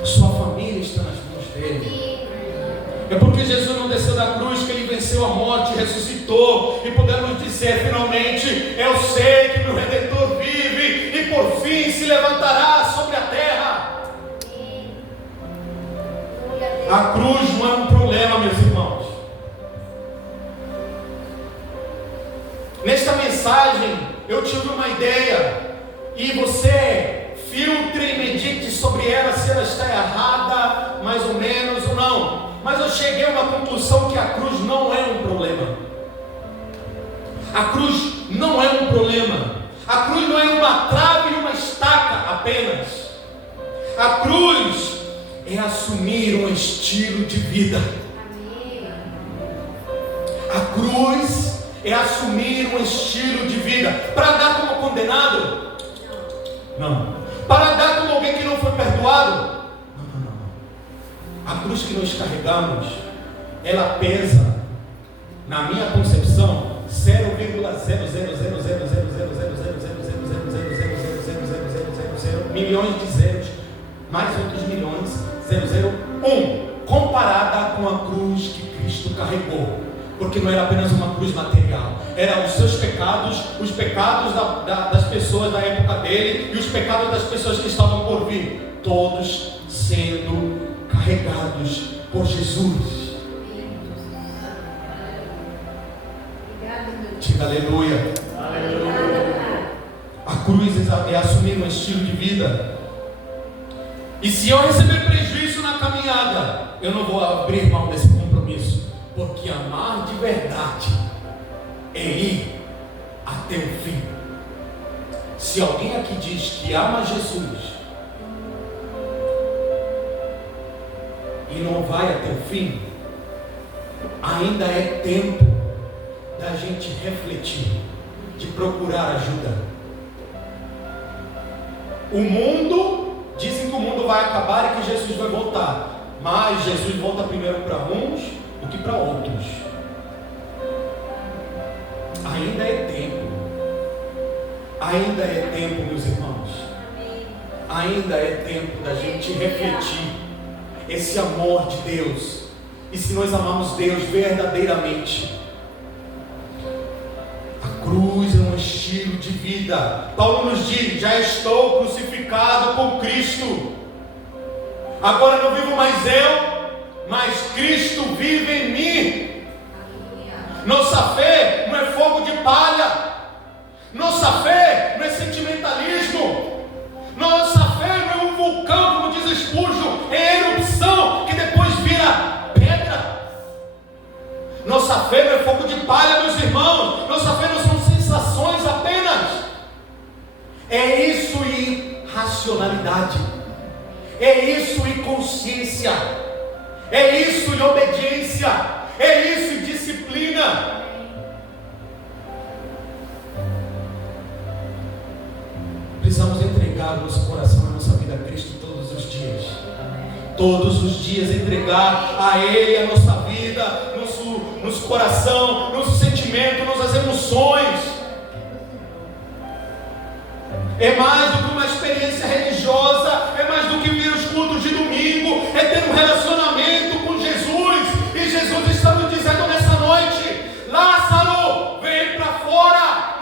Sua família está nas mãos dele. É porque Jesus não desceu da cruz que ele venceu a morte, ressuscitou, e podemos dizer finalmente: eu sei que meu Redentor vive e por fim se levantará sobre a terra. A cruz não é um problema, meus irmãos. Nesta mensagem eu tive uma ideia, e você filtre e medite sobre ela, se ela está errada, mais ou menos ou não. Mas eu cheguei a uma conclusão que a cruz não é um problema. A cruz não é um problema. A cruz não é uma trave e uma estaca apenas. A cruz é assumir um estilo de vida. A cruz é assumir um estilo de vida. Para andar como condenado? Não. Para andar como alguém que não foi perdoado? Não. A cruz que nós carregamos, ela pesa, na minha concepção, 0,0000000000000000000 milhões de zeros, mais outros milhões, 001, comparada com a cruz que Cristo carregou. Porque não era apenas uma cruz material, eram os seus pecados, os pecados das pessoas da época dele e os pecados das pessoas que estavam por vir, todos sendo carregados por Jesus. Diga aleluia. Aleluia. A cruz é assumir um estilo de vida. E se eu receber prejuízo na caminhada, eu não vou abrir mão desse compromisso, porque amar de verdade é ir até o fim. Se alguém aqui diz que ama Jesus e não vai até o fim, ainda é tempo da gente refletir, de procurar ajuda. O mundo, dizem que o mundo vai acabar e que Jesus vai voltar, mas Jesus volta primeiro para uns do que para outros. Ainda é tempo. Ainda é tempo, meus irmãos. Ainda é tempo da gente refletir esse amor de Deus. E se nós amamos Deus verdadeiramente, a cruz é um estilo de vida. Paulo nos diz: já estou crucificado com Cristo. Agora não vivo mais eu, mas Cristo vive em mim. Nossa fé não é fogo de palha. Nossa fé não é sentimentalismo. Nossa fé não é um vulcão, como diz Spurgeon, é erupção que depois vira pedra. Nossa fé não é fogo de palha, meus irmãos. Nossa fé não são sensações apenas. É isso e racionalidade. É isso e consciência. É isso e obediência. É isso e disciplina. Precisamos entregar o nosso coração, a nossa vida a Cristo todos os dias. Todos os dias entregar a Ele a nossa vida, nosso coração, nosso sentimento, nossas emoções. É mais do que uma experiência religiosa, é mais do que vir os cultos de domingo, é ter um relacionamento com Jesus. E Jesus está nos dizendo nessa noite: Lázaro, vem para fora.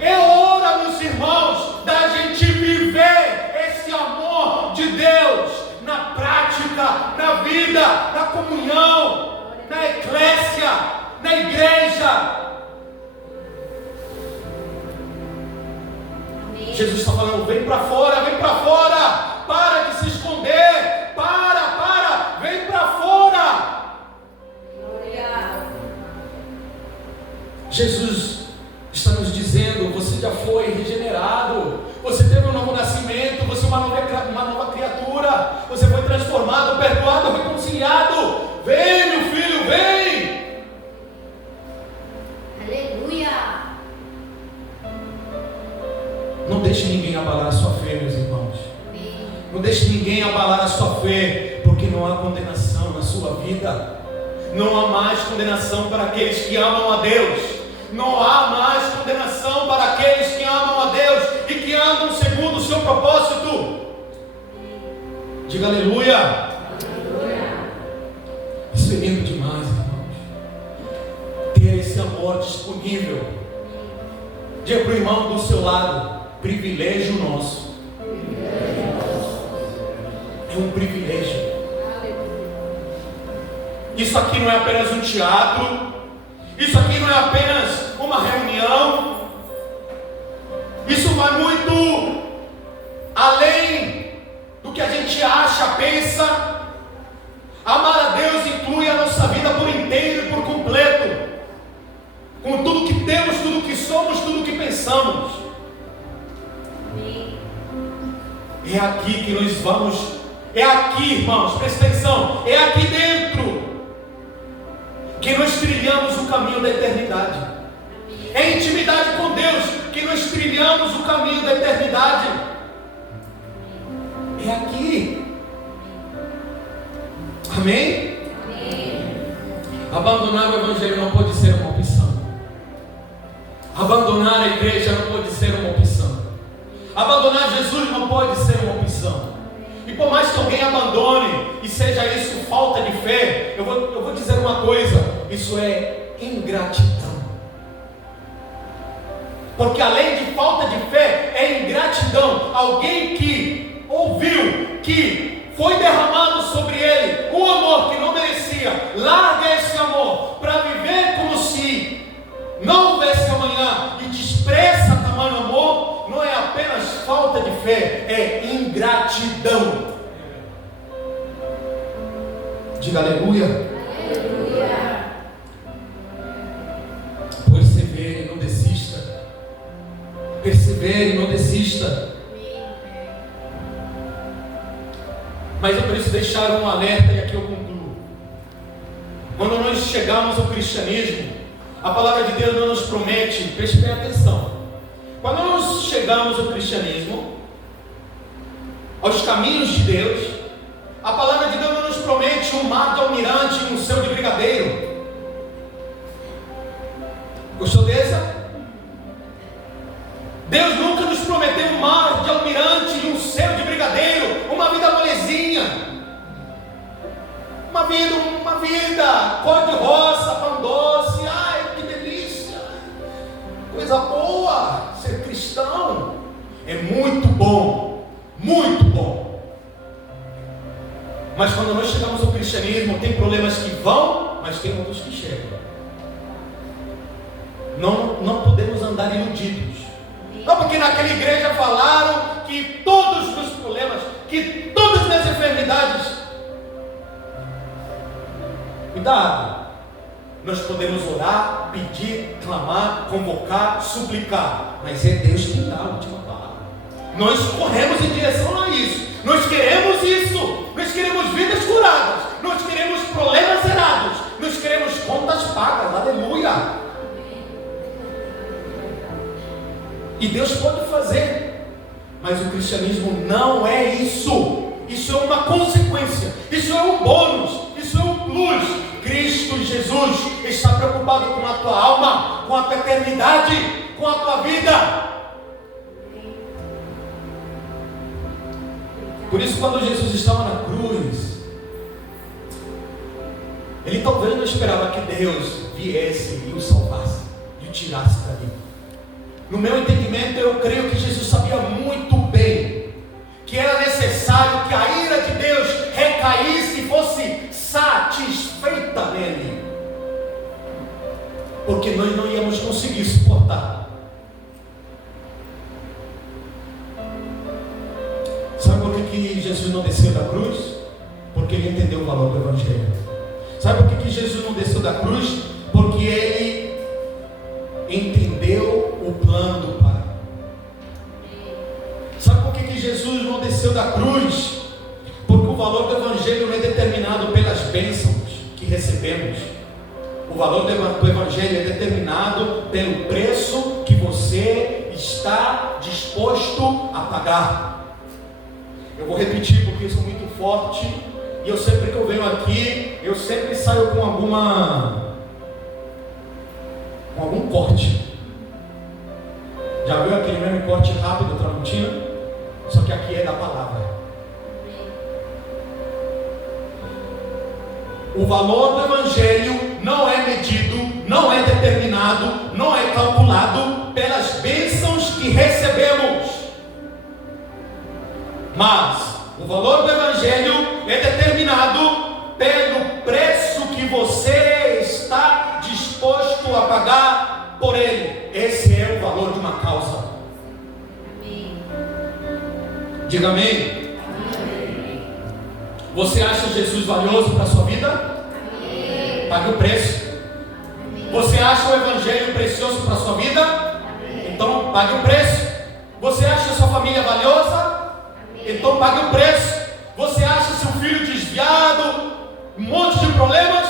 É hora, meus irmãos, da gente viver esse amor de Deus na prática, na vida, na comunhão, na eclésia, na igreja. Jesus está falando: vem para fora, para de se esconder, vem para fora. Jesus está nos dizendo: você já foi regenerado, você teve um novo nascimento, você é uma nova criatura, você foi transformado, perdoado, reconciliado. Vem, meu filho, vem. Aleluia. Não deixe ninguém abalar a sua fé, meus irmãos. Não deixe ninguém abalar a sua fé, porque não há condenação na sua vida. Não há mais condenação para aqueles que amam a Deus. Não há mais condenação para aqueles que amam a Deus e que andam segundo o seu propósito. Diga aleluia. Aleluia. Isso é lindo demais, irmãos. Ter esse amor disponível. Diga para o irmão do seu lado: privilégio nosso. É um privilégio. Isso aqui não é apenas um teatro. Isso aqui não é apenas uma reunião. Isso vai muito além do que a gente acha, pensa. Amar a Deus inclui a nossa vida por inteiro e por completo, com tudo que temos, tudo que somos, tudo que pensamos. É aqui que nós vamos. É aqui, irmãos, presta atenção. É aqui dentro que nós trilhamos o caminho da eternidade. É intimidade com Deus que nós trilhamos o caminho da eternidade. É aqui. Amém? Abandonar o Evangelho não pode ser uma opção. Abandonar a igreja não pode ser uma opção. Abandonar Jesus não pode ser uma opção. E por mais que alguém abandone e seja isso falta de fé, eu vou dizer uma coisa: isso é ingratidão. Porque além de falta de fé, é ingratidão. Alguém que ouviu que foi derramado sobre ele um amor que não merecia, larga esse amor para viver como se não houvesse amanhã e despreza tamanho amor. Não é apenas falta de fé, é ingratidão. Diga aleluia. Aleluia. Persevere e não desista. Persevere e não desista. Mas eu preciso deixar um alerta e aqui eu concluo. Quando nós chegamos ao cristianismo, a palavra de Deus não nos promete, preste bem atenção. Quando nós chegamos ao cristianismo, aos caminhos de Deus, a palavra de Deus não nos promete um mar de almirante e um céu de brigadeiro. Gostou dessa? Deus nunca nos prometeu um mar de almirante e um céu de brigadeiro, uma vida molezinha, uma vida cor de rosa, pão doce. Ai, que delícia, coisa boa. Ser cristão é muito bom, muito bom. Mas quando nós chegamos ao cristianismo, tem problemas que vão, mas tem outros que chegam. Não podemos andar iludidos. Não, porque naquela igreja falaram que todos os problemas, que todas as enfermidades. Cuidado. Nós podemos orar, pedir, clamar, convocar, suplicar, mas é Deus quem dá a última palavra. Nós corremos em direção a isso. Nós queremos isso. Nós queremos vidas curadas. Nós queremos problemas zerados. Nós queremos contas pagas. Aleluia. E Deus pode fazer, mas o cristianismo não é isso. Isso é uma consequência, isso é um bônus, isso é um plus. Cristo Jesus está preocupado com a tua alma, com a tua eternidade, com a tua vida. Por isso, quando Jesus estava na cruz, ele talvez não esperava que Deus viesse e o salvasse, e o tirasse dali. No meu entendimento, eu creio que Jesus sabia muito bem que era necessário que a ira de Deus recaísse e fosse satisfeita nele, porque nós não íamos conseguir suportar. Sabe por que Jesus não desceu da cruz? Porque ele entendeu o valor do Evangelho. Sabe por que Jesus não desceu da cruz? Porque ele entendeu o plano do Pai. Sabe por que Jesus não desceu da cruz? Porque o valor do Evangelho não é determinado pelas bênçãos que recebemos. O valor do Evangelho é determinado pelo preço que você está disposto a pagar. Eu vou repetir porque isso é muito forte, e eu sempre que eu venho aqui, eu sempre saio com algum corte. Já viu aquele mesmo corte rápido, Tramontina? Só que aqui é da palavra. O valor do Evangelho não é medido, não é determinado, não é calculado pelas bênçãos que recebemos. Mas o valor do Evangelho é determinado pelo preço que você está disposto a pagar por ele. Esse é o valor de uma causa. Amém. Diga amém. Amém. Você acha Jesus valioso para a sua vida? Amém. Pague o preço. Amém. Você acha o evangelho precioso para a sua vida? Amém. Então pague o preço. Você acha a sua família valiosa? Amém. Então pague o preço. Você acha seu filho desviado, um monte de problemas?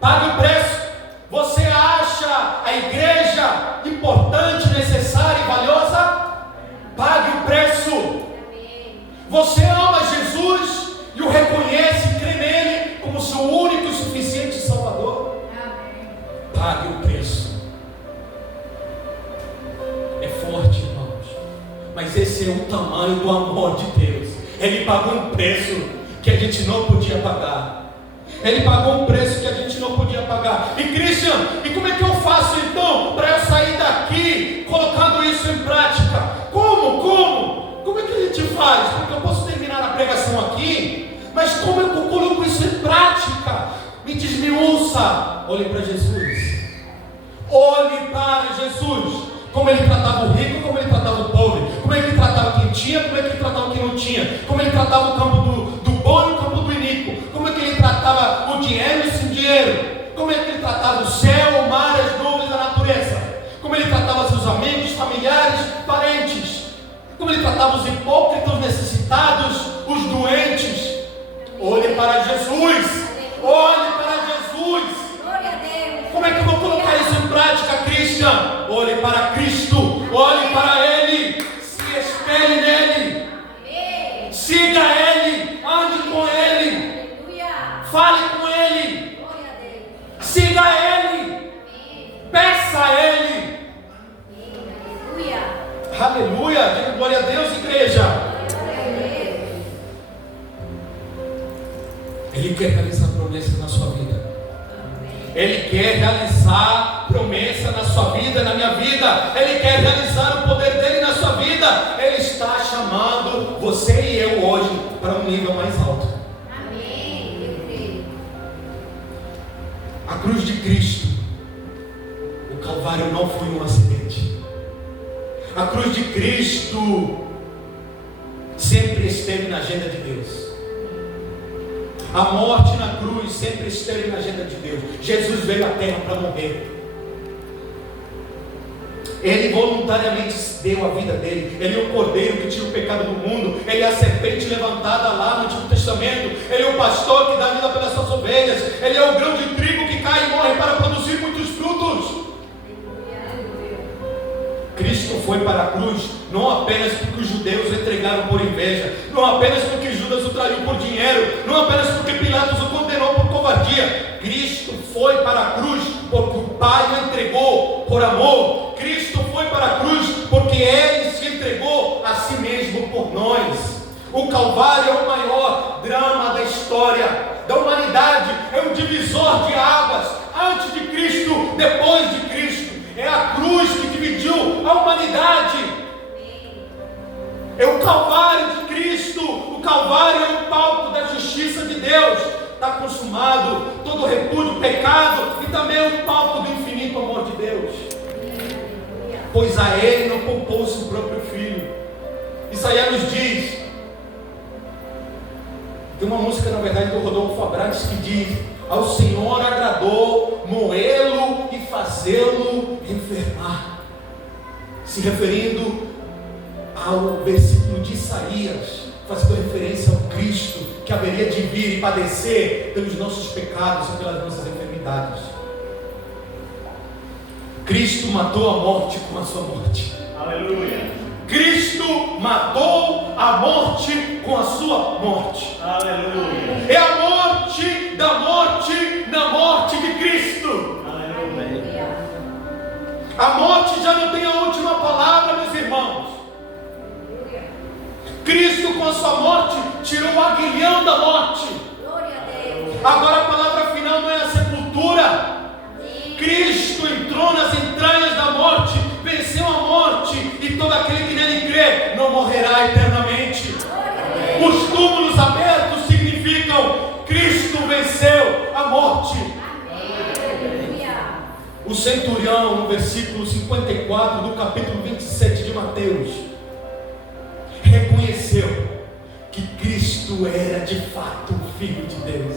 Pague o preço. Você acha a igreja importante, necessária e valiosa? Pague o preço. Amém. Você ama Jesus e o reconhece e crê nele como seu único e suficiente Salvador? Amém. Pague o preço. É forte, irmãos, mas esse é o tamanho do amor de Deus. Ele pagou um preço que a gente não podia pagar. Ele pagou um preço que a gente não podia pagar. E Christian, e como é que eu faço então para eu sair daqui colocando isso em prática? Como é que a gente faz? Porque eu posso terminar a pregação aqui, mas como eu coloco isso em prática? Me desmiuça. Olhe para Jesus. Olhe para Jesus. Como ele tratava o rico, como ele tratava o pobre, como ele tratava quem tinha, como ele tratava quem não tinha, como ele tratava o campo do bom e o campo do iníquo, como é que ele tratava o dinheiro e o sem dinheiro, como é que ele tratava o céu, o mar, as nuvens, a natureza, como ele tratava seus amigos, familiares, parentes, como ele tratava os hipócritas, os necessitados, os doentes. Olhe para Jesus. Olhe para Jesus. Glória a Deus. Como é que eu vou colocar isso em prática, Cristian? Olhe para Cristo, olhe para Ele, se espelhe nele, Amém. siga Ele, ande com Ele, Aleluia. fale com Ele, Glória a Deus. siga Ele, Amém. peça a Ele. Aleluia. Aleluia, diga glória a Deus, igreja. Glória a Deus. Ele quer realizar promessas na sua vida. Ele quer realizar promessa na sua vida, na minha vida. Ele quer realizar o poder dele na sua vida. Ele está chamando você e eu hoje para um nível mais alto. Amém. Eu creio. A cruz de Cristo, o Calvário não foi um acidente. A cruz de Cristo sempre esteve na agenda de Deus. A morte na cruz sempre esteve na agenda de Deus. Jesus veio à terra para morrer. Ele voluntariamente deu a vida dele. Ele é o cordeiro que tira o pecado do mundo. Ele é a serpente levantada lá no Antigo Testamento. Ele é o pastor que dá vida pelas suas ovelhas. Ele é o grão de trigo que cai e morre para produzir muitos frutos. Cristo foi para a cruz não apenas porque os judeus o entregaram por inveja, não apenas porque Judas o traiu por dinheiro, não apenas porque Pilatos o condenou por covardia. Cristo foi para a cruz porque o Pai o entregou por amor. Cristo foi para a cruz porque Ele se entregou a si mesmo por nós. O Calvário é o maior drama da história da humanidade, é um divisor de águas, antes de Cristo, depois de Cristo. É a cruz que dividiu a humanidade. É o Calvário de Cristo. O Calvário é o palco da justiça de Deus. Está consumado todo o repúdio, pecado, e também é o palco do infinito amor de Deus. Pois a Ele não poupou o seu próprio Filho. Isaías nos diz, tem uma música na verdade do Rodolfo Abrantes que diz: ao Senhor agradou moê-lo e fazê-lo enfermar, se referindo ao versículo de Isaías, fazendo referência ao Cristo que haveria de vir e padecer pelos nossos pecados e pelas nossas enfermidades. Cristo matou a morte com a sua morte. Aleluia. Cristo matou a morte com a sua morte. Aleluia. É a morte da morte na morte de Cristo. Aleluia. A morte já não tem a última palavra, meus irmãos. Cristo com a sua morte tirou o aguilhão da morte. Glória a Deus. Agora a palavra final não é a sepultura. Cristo entrou nas entranhas da morte, venceu a morte, e todo aquele que nele crê não morrerá eternamente. Os túmulos abertos significam Cristo venceu a morte. O centurião, no versículo 54 do capítulo 27 de Mateus, reconheceu que Cristo era de fato o Filho de Deus.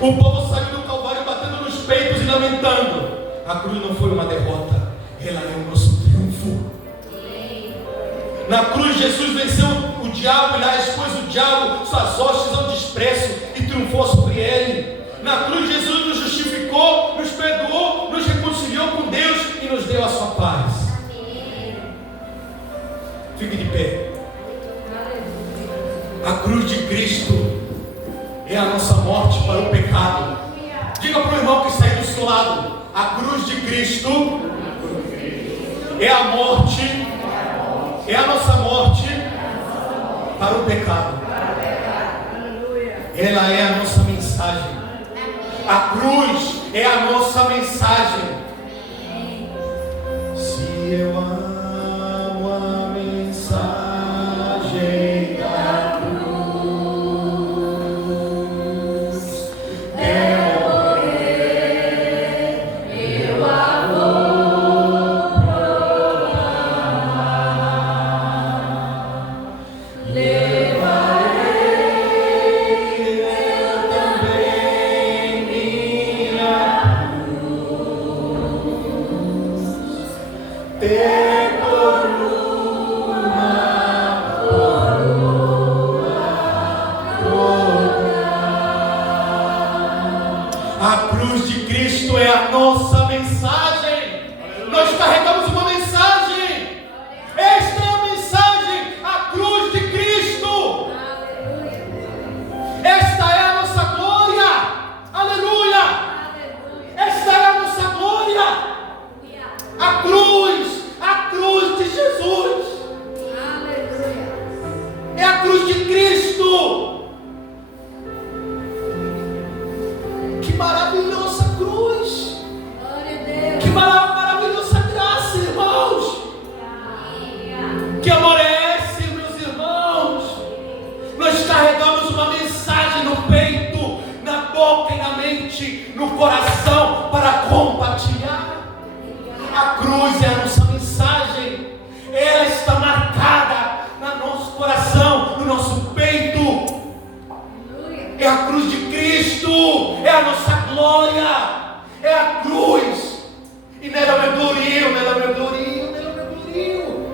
O povo saiu do Calvário batendo nos peitos e lamentando. A cruz não foi uma derrota, ela é o nosso triunfo. Na cruz Jesus venceu o diabo e lá expôs o diabo, suas hostes ao desprezo e triunfou sobre ele. Na cruz Jesus nos justificou, nos perdoou, nos reconciliou com Deus e nos deu a sua paz. Fique de pé. A cruz de Cristo é a nossa morte para o pecado. Diga para o irmão que está aí do seu lado: a cruz de Cristo é a morte, é a nossa morte para o pecado. Ela é a nossa mensagem. A cruz é a nossa mensagem. Se eu amo a mensagem da cruz, é morrer, eu a vou proclamar. Levarei eu também minha cruz, ter a cruz de Cristo é a nossa mensagem. Nós carregamos uma mensagem. Esta é a mensagem, a cruz de Cristo. Esta é a nossa glória. Aleluia. Esta é a nossa glória. A cruz de Jesus. É a cruz de Cristo. Que maravilhosa cruz! Que maravilhosa graça, irmãos! Que amor é esse, meus irmãos? Nós carregamos uma mensagem no peito, na boca e na mente, no coração, para compartilhar. A cruz é a nossa mensagem. Ela está marcada no nosso coração, no nosso peito. É a cruz de Cristo, é a nossa glória, é a cruz. E nela meu glório, nela meu glório, nela meu glório.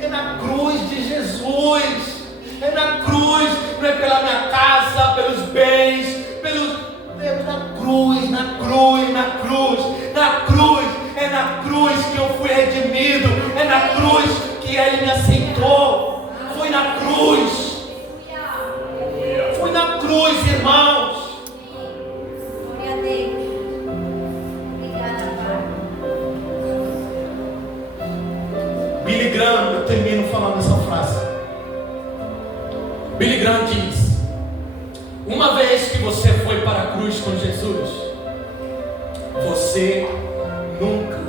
É na cruz de Jesus, é na cruz, não é pela minha casa, pelos bens, é na cruz, na cruz, na cruz, na cruz, é na cruz que eu fui redimido, é na cruz que Ele me aceitou, foi na cruz. Foi na cruz, irmãos. Glória a Deus. Obrigada, Pai. Billy Graham, eu termino falando essa frase. Billy Graham diz: uma vez que você foi para a cruz com Jesus, você nunca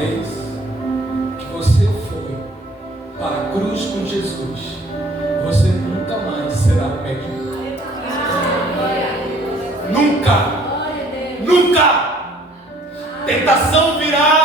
vez que você foi para a cruz com Jesus, você nunca mais será pego. Nunca! Nunca! Tentação virá,